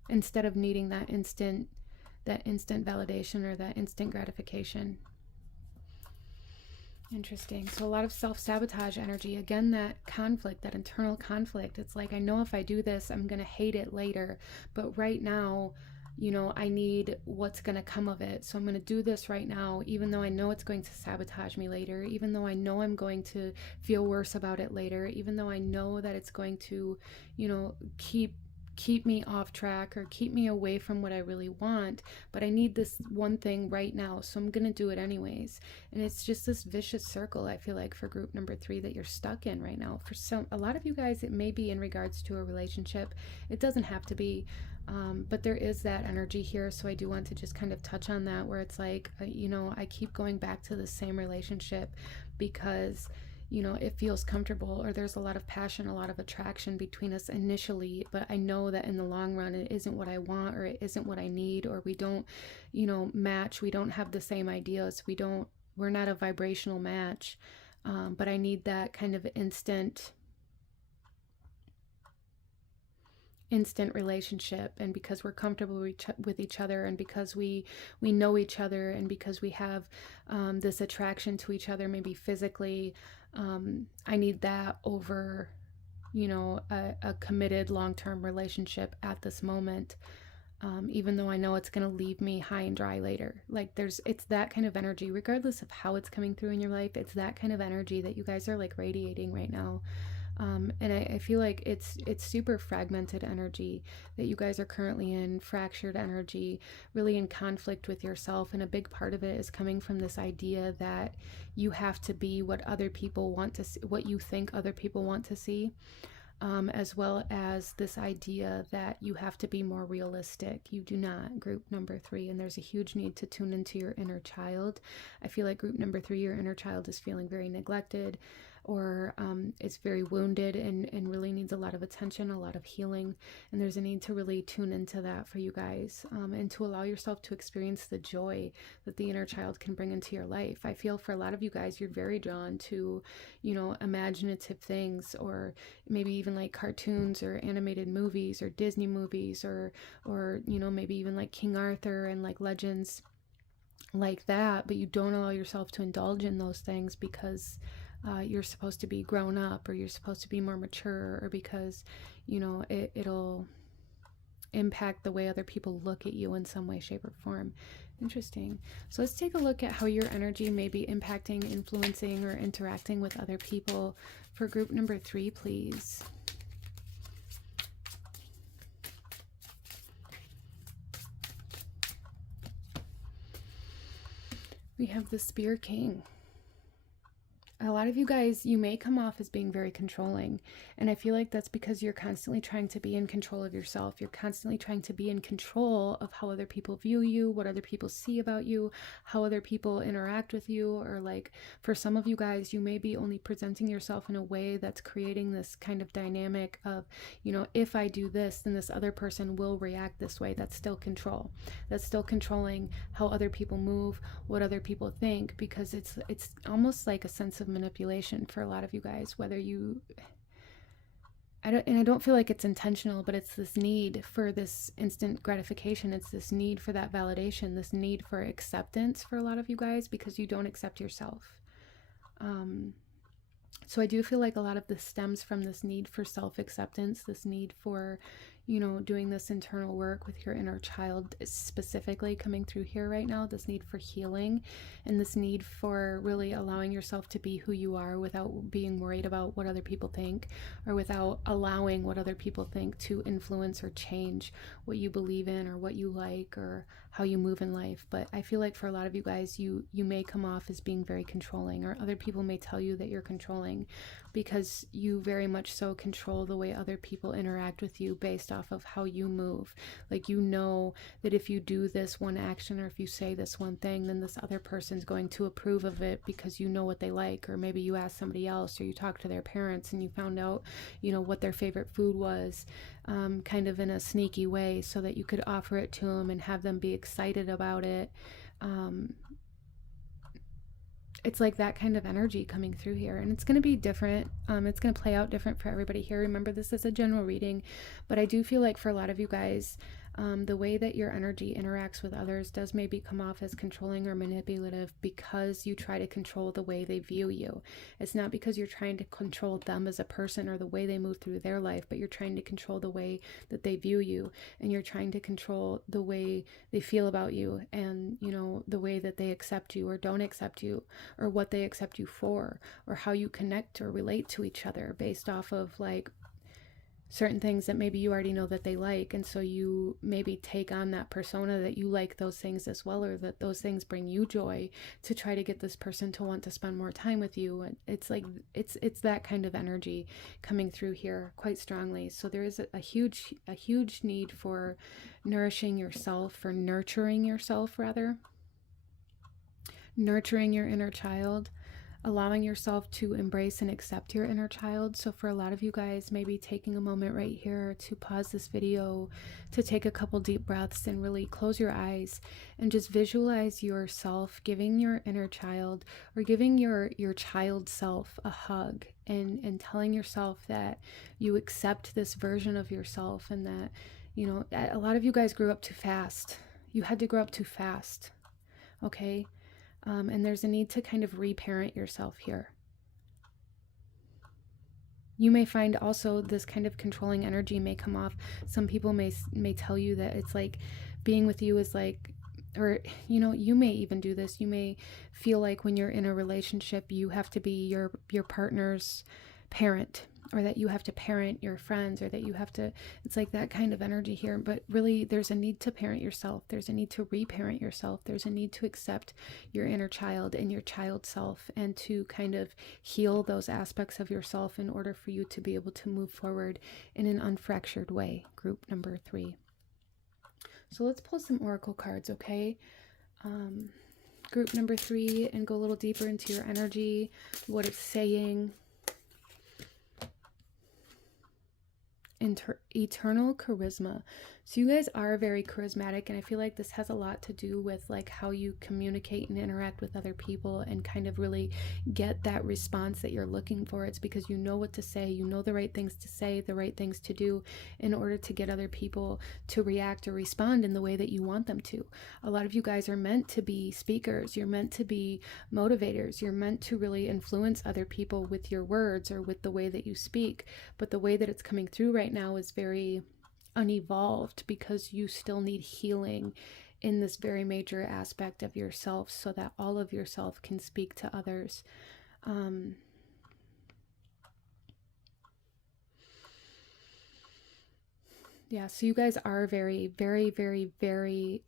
Instead of needing that instant validation or that instant gratification. Interesting. So a lot of self-sabotage energy. Again, that conflict, that internal conflict. It's like, I know if I do this, I'm going to hate it later. But right now, you know, I need what's going to come of it. So I'm going to do this right now, even though I know it's going to sabotage me later, even though I know I'm going to feel worse about it later, even though I know that it's going to, you know, keep me off track or keep me away from what I really want, but I need this one thing right now, so I'm gonna do it anyways. And it's just this vicious circle, I feel like, for group number 3 that you're stuck in right now. For a lot of you guys, it may be in regards to a relationship. It doesn't have to be, but there is that energy here. So I do want to just kind of touch on that, where it's like, you know, I keep going back to the same relationship because, you know, it feels comfortable, or there's a lot of passion, a lot of attraction between us initially, but I know that in the long run it isn't what I want, or it isn't what I need, or we don't, you know, match. We don't have the same ideas. We're not a vibrational match. But I need that kind of instant relationship, and because we're comfortable with each other, and because we know each other, and because we have this attraction to each other, maybe physically, I need that over, you know, a committed long-term relationship at this moment, even though I know it's going to leave me high and dry later. Like, it's that kind of energy, regardless of how it's coming through in your life. It's that kind of energy that you guys are like radiating right now. And I feel like it's super fragmented energy that you guys are currently in, fractured energy, really in conflict with yourself. And a big part of it is coming from this idea that you have to be what other people want to see, what you think other people want to see. As well as this idea that you have to be more realistic. You do not, group number 3, and there's a huge need to tune into your inner child. I feel like group number 3, your inner child is feeling very neglected, or it's very wounded and really needs a lot of attention, a lot of healing. And there's a need to really tune into that for you guys, and to allow yourself to experience the joy that the inner child can bring into your life. I feel for a lot of you guys, you're very drawn to, you know, imaginative things, or maybe even like cartoons or animated movies or Disney movies, or you know, maybe even like King Arthur and like legends like that. But you don't allow yourself to indulge in those things because you're supposed to be grown up, or you're supposed to be more mature, or because, you know, it'll impact the way other people look at you in some way, shape, or form. Interesting. So let's take a look at how your energy may be impacting, influencing, or interacting with other people for group number 3, please. We have the Spear King. A lot of you guys, you may come off as being very controlling, and I feel like that's because you're constantly trying to be in control of yourself. You're constantly trying to be in control of how other people view you, what other people see about you, how other people interact with you, or like for some of you guys, you may be only presenting yourself in a way that's creating this kind of dynamic of, you know, if I do this, then this other person will react this way. That's still control. That's still controlling how other people move, what other people think, because it's almost like a sense of manipulation for a lot of you guys, whether you, I don't feel like it's intentional, but it's this need for this instant gratification. It's this need for that validation, this need for acceptance for a lot of you guys, because you don't accept yourself. So I do feel like a lot of this stems from this need for self-acceptance, this need for, you know, doing this internal work with your inner child specifically coming through here right now, this need for healing, and this need for really allowing yourself to be who you are without being worried about what other people think, or without allowing what other people think to influence or change what you believe in, or what you like, or how you move in life. But I feel like for a lot of you guys, you may come off as being very controlling, or other people may tell you that you're controlling, because you very much so control the way other people interact with you based off off of how you move. Like, you know that if you do this one action or if you say this one thing, then this other person's going to approve of it because you know what they like. Or maybe you ask somebody else, or you talk to their parents and you found out, you know, what their favorite food was, kind of in a sneaky way, so that you could offer it to them and have them be excited about it. It's like that kind of energy coming through here, and it's going to be different. It's going to play out different for everybody here. Remember, this is a general reading, but I do feel like for a lot of you guys, the way that your energy interacts with others does maybe come off as controlling or manipulative because you try to control the way they view you. It's not because you're trying to control them as a person or the way they move through their life, but you're trying to control the way that they view you, and you're trying to control the way they feel about you, and, you know, the way that they accept you or don't accept you, or what they accept you for, or how you connect or relate to each other based off of like certain things that maybe you already know that they like, and so you maybe take on that persona that you like those things as well, or that those things bring you joy, to try to get this person to want to spend more time with you. And it's like it's that kind of energy coming through here quite strongly. So there is a huge need for nourishing yourself, for nurturing yourself rather, nurturing your inner child, allowing yourself to embrace and accept your inner child. So for a lot of you guys, maybe taking a moment right here to pause this video, to take a couple deep breaths and really close your eyes and just visualize yourself giving your inner child, or giving your child self a hug, and telling yourself that you accept this version of yourself, and that, you know, a lot of you guys grew up too fast. You had to grow up too fast, okay? And there's a need to kind of reparent yourself here. You may find also this kind of controlling energy may come off. Some people may tell you that it's like being with you is like, or, you know, you may even do this. You may feel like when you're in a relationship, you have to be your partner's parent, or that you have to parent your friends, or that you have to, it's like that kind of energy here. But really, there's a need to parent yourself. There's a need to reparent yourself. There's a need to accept your inner child and your child self, and to kind of heal those aspects of yourself in order for you to be able to move forward in an unfractured way. Group number 3. So let's pull some oracle cards, okay? Group number 3, and go a little deeper into your energy, what it's saying. Eternal charisma. So you guys are very charismatic, and I feel like this has a lot to do with like how you communicate and interact with other people, and kind of really get that response that you're looking for. It's because you know what to say, you know the right things to say, the right things to do, in order to get other people to react or respond in the way that you want them to. A lot of you guys are meant to be speakers, you're meant to be motivators, you're meant to really influence other people with your words or with the way that you speak. But the way that it's coming through right now is very unevolved, because you still need healing in this very major aspect of yourself, so that all of yourself can speak to others. Yeah, so you guys are very, very, very, very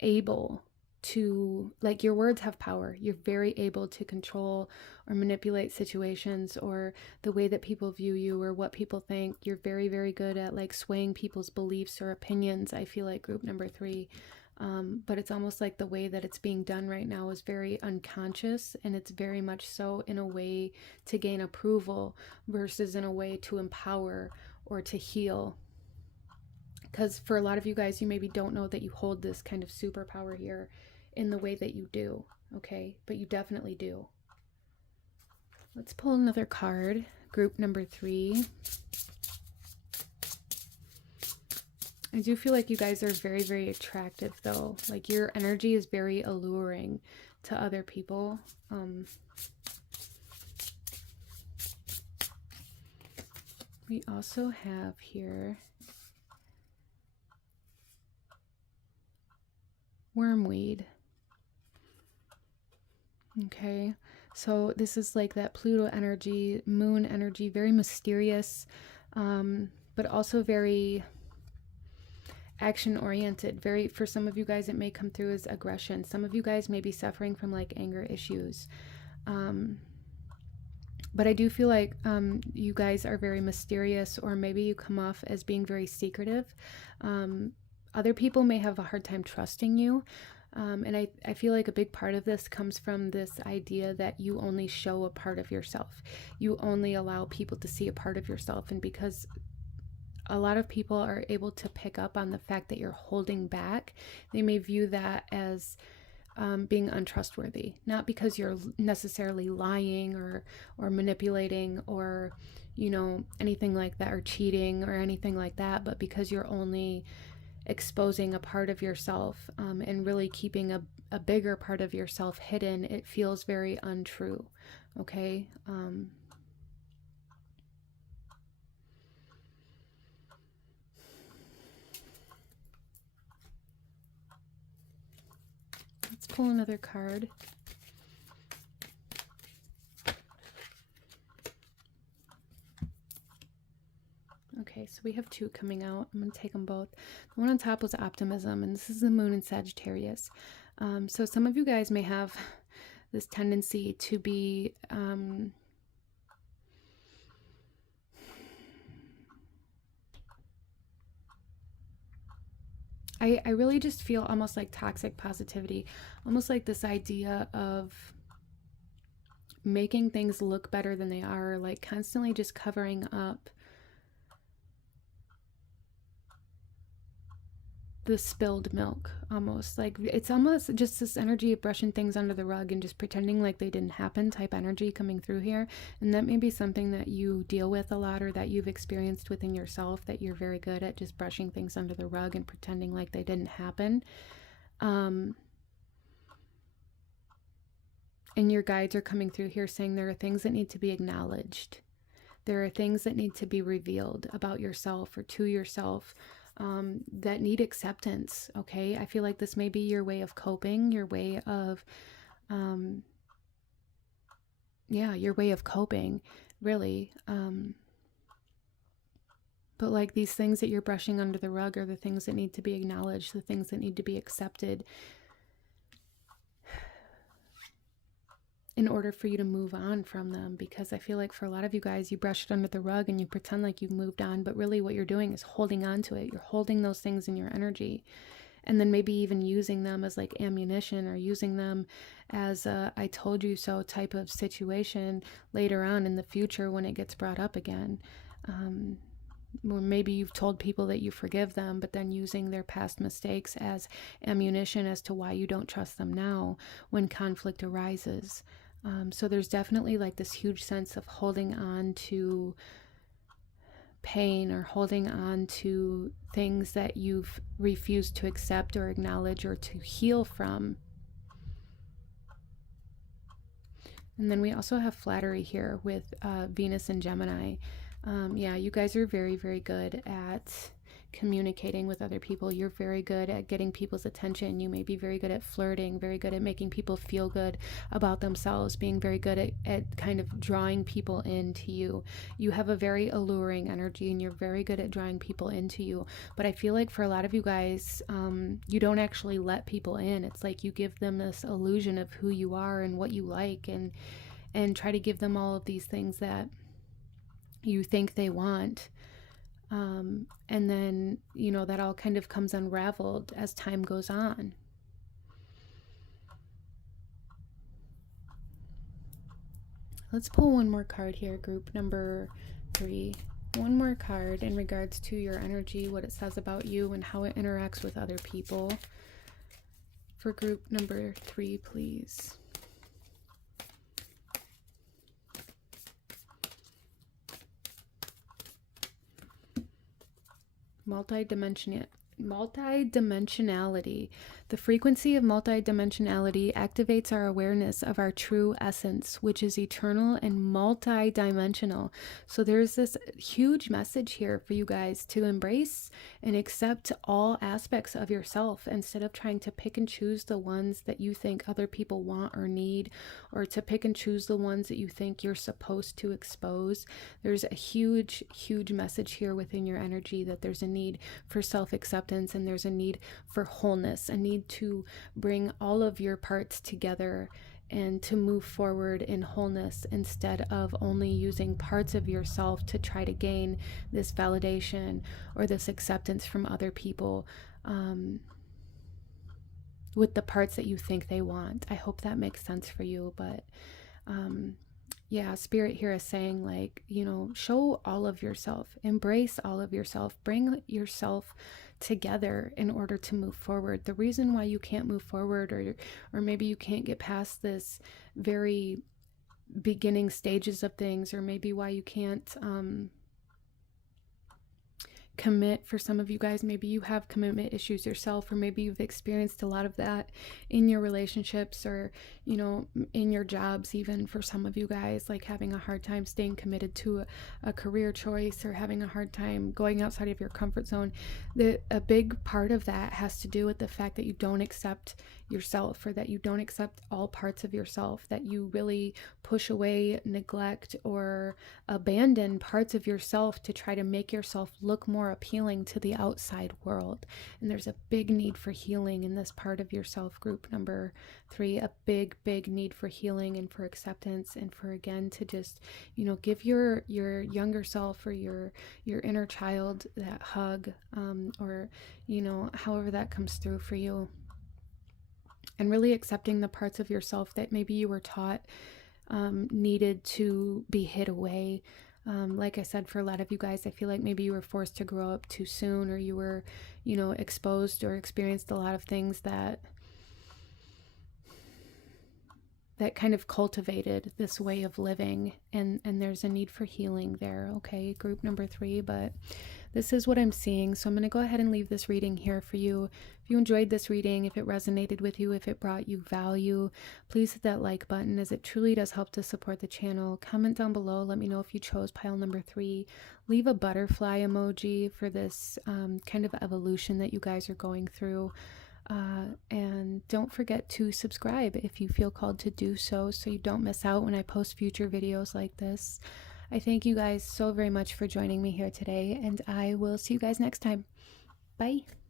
able to, like, your words have power. You're very able to control or manipulate situations, or the way that people view you, or what people think. You're very, very good at like swaying people's beliefs or opinions, I feel like, group number 3. But it's almost like the way that it's being done right now is very unconscious, and it's very much so in a way to gain approval versus in a way to empower or to heal. Because for a lot of you guys, you maybe don't know that you hold this kind of superpower here in the way that you do, okay? But you definitely do. Let's pull another card, group number 3. I do feel like you guys are very, very attractive, though. Like, your energy is very alluring to other people. We also have here wormweed. Okay, so this is like that Pluto energy, moon energy, very mysterious, but also very action-oriented. Very, for some of you guys, it may come through as aggression. Some of you guys may be suffering from like anger issues. But I do feel like you guys are very mysterious, or maybe you come off as being very secretive. Other people may have a hard time trusting you. And I feel like a big part of this comes from this idea that you only show a part of yourself. You only allow people to see a part of yourself. And because a lot of people are able to pick up on the fact that you're holding back, they may view that as being untrustworthy, not because you're necessarily lying or manipulating or, you know, anything like that, or cheating or anything like that, but because you're only exposing a part of yourself and really keeping a bigger part of yourself hidden. It feels very untrue. Okay. Let's pull another card. Okay, so we have two coming out. I'm going to take them both. The one on top was optimism, and this is the moon in Sagittarius. So some of you guys may have this tendency to be I really just feel almost like toxic positivity, almost like this idea of making things look better than they are, like constantly just covering up the spilled milk. Almost like it's almost just this energy of brushing things under the rug and just pretending like they didn't happen type energy coming through here. And that may be something that you deal with a lot, or that you've experienced within yourself, that you're very good at just brushing things under the rug and pretending like they didn't happen. And your guides are coming through here saying there are things that need to be acknowledged. There are things that need to be revealed about yourself or to yourself, that need acceptance. Okay, I feel like this may be your way of coping, your way of your way of coping, really. But like these things that you're brushing under the rug are the things that need to be acknowledged, the things that need to be accepted in order for you to move on from them. Because I feel like for a lot of you guys, you brush it under the rug and you pretend like you've moved on, but really what you're doing is holding on to it. You're holding those things in your energy, and then maybe even using them as like ammunition, or using them as a I told you so type of situation later on in the future when it gets brought up again. Or maybe you've told people that you forgive them, but then using their past mistakes as ammunition as to why you don't trust them now when conflict arises. So there's definitely like this huge sense of holding on to pain, or holding on to things that you've refused to accept or acknowledge or to heal from. And then we also have flattery here with Venus and Gemini. You guys are very, very good at communicating with other people. You're very good at getting people's attention. You may be very good at flirting, very good at making people feel good about themselves, being very good at kind of drawing people into you. You have a very alluring energy, and you're very good at drawing people into you. But I feel like for a lot of you guys, you don't actually let people in. It's like you give them this illusion of who you are and what you like, and try to give them all of these things that you think they want. And then, you know, that all kind of comes unraveled as time goes on. Let's pull one more card here, group number 3. One more card in regards to your energy, what it says about you and how it interacts with other people. For group number 3, please. Multidimensionality. The frequency of multidimensionality activates our awareness of our true essence, which is eternal and multidimensional. So there's this huge message here for you guys to embrace and accept all aspects of yourself, instead of trying to pick and choose the ones that you think other people want or need, or to pick and choose the ones that you think you're supposed to expose. There's a huge, huge message here within your energy that there's a need for self-acceptance, and there's a need for wholeness, a need to bring all of your parts together and to move forward in wholeness instead of only using parts of yourself to try to gain this validation or this acceptance from other people, with the parts that you think they want. I hope that makes sense for you. But yeah, Spirit here is saying, like, show all of yourself, embrace all of yourself, bring yourself together in order to move forward. The reason why you can't move forward, or maybe you can't get past this very beginning stages of things, or maybe why you can't commit, for some of you guys, maybe you have commitment issues yourself, or maybe you've experienced a lot of that in your relationships, or in your jobs. Even for some of you guys, like having a hard time staying committed to a career choice, or having a hard time going outside of your comfort zone. A big part of that has to do with the fact that you don't accept yourself, or that you don't accept all parts of yourself, that you really push away, neglect, or abandon parts of yourself to try to make yourself look more appealing to the outside world. And there's a big need for healing in this part of yourself, group number 3, a big need for healing and for acceptance, and for, again, to just give your younger self, or your inner child, that hug, or however that comes through for you. And really accepting the parts of yourself that maybe you were taught needed to be hid away. Like I said, for a lot of you guys, I feel like maybe you were forced to grow up too soon, or you were, exposed or experienced a lot of things that kind of cultivated this way of living, and there's a need for healing there. Okay, group number 3. But this is what I'm seeing, so I'm going to go ahead and leave this reading here for you. If you enjoyed this reading, if it resonated with you, if it brought you value, please hit that like button, as it truly does help to support the channel. Comment down below, let me know if you chose pile number 3. Leave a butterfly emoji for this kind of evolution that you guys are going through. And don't forget to subscribe if you feel called to do so you don't miss out when I post future videos like this. I thank you guys so very much for joining me here today, and I will see you guys next time. Bye.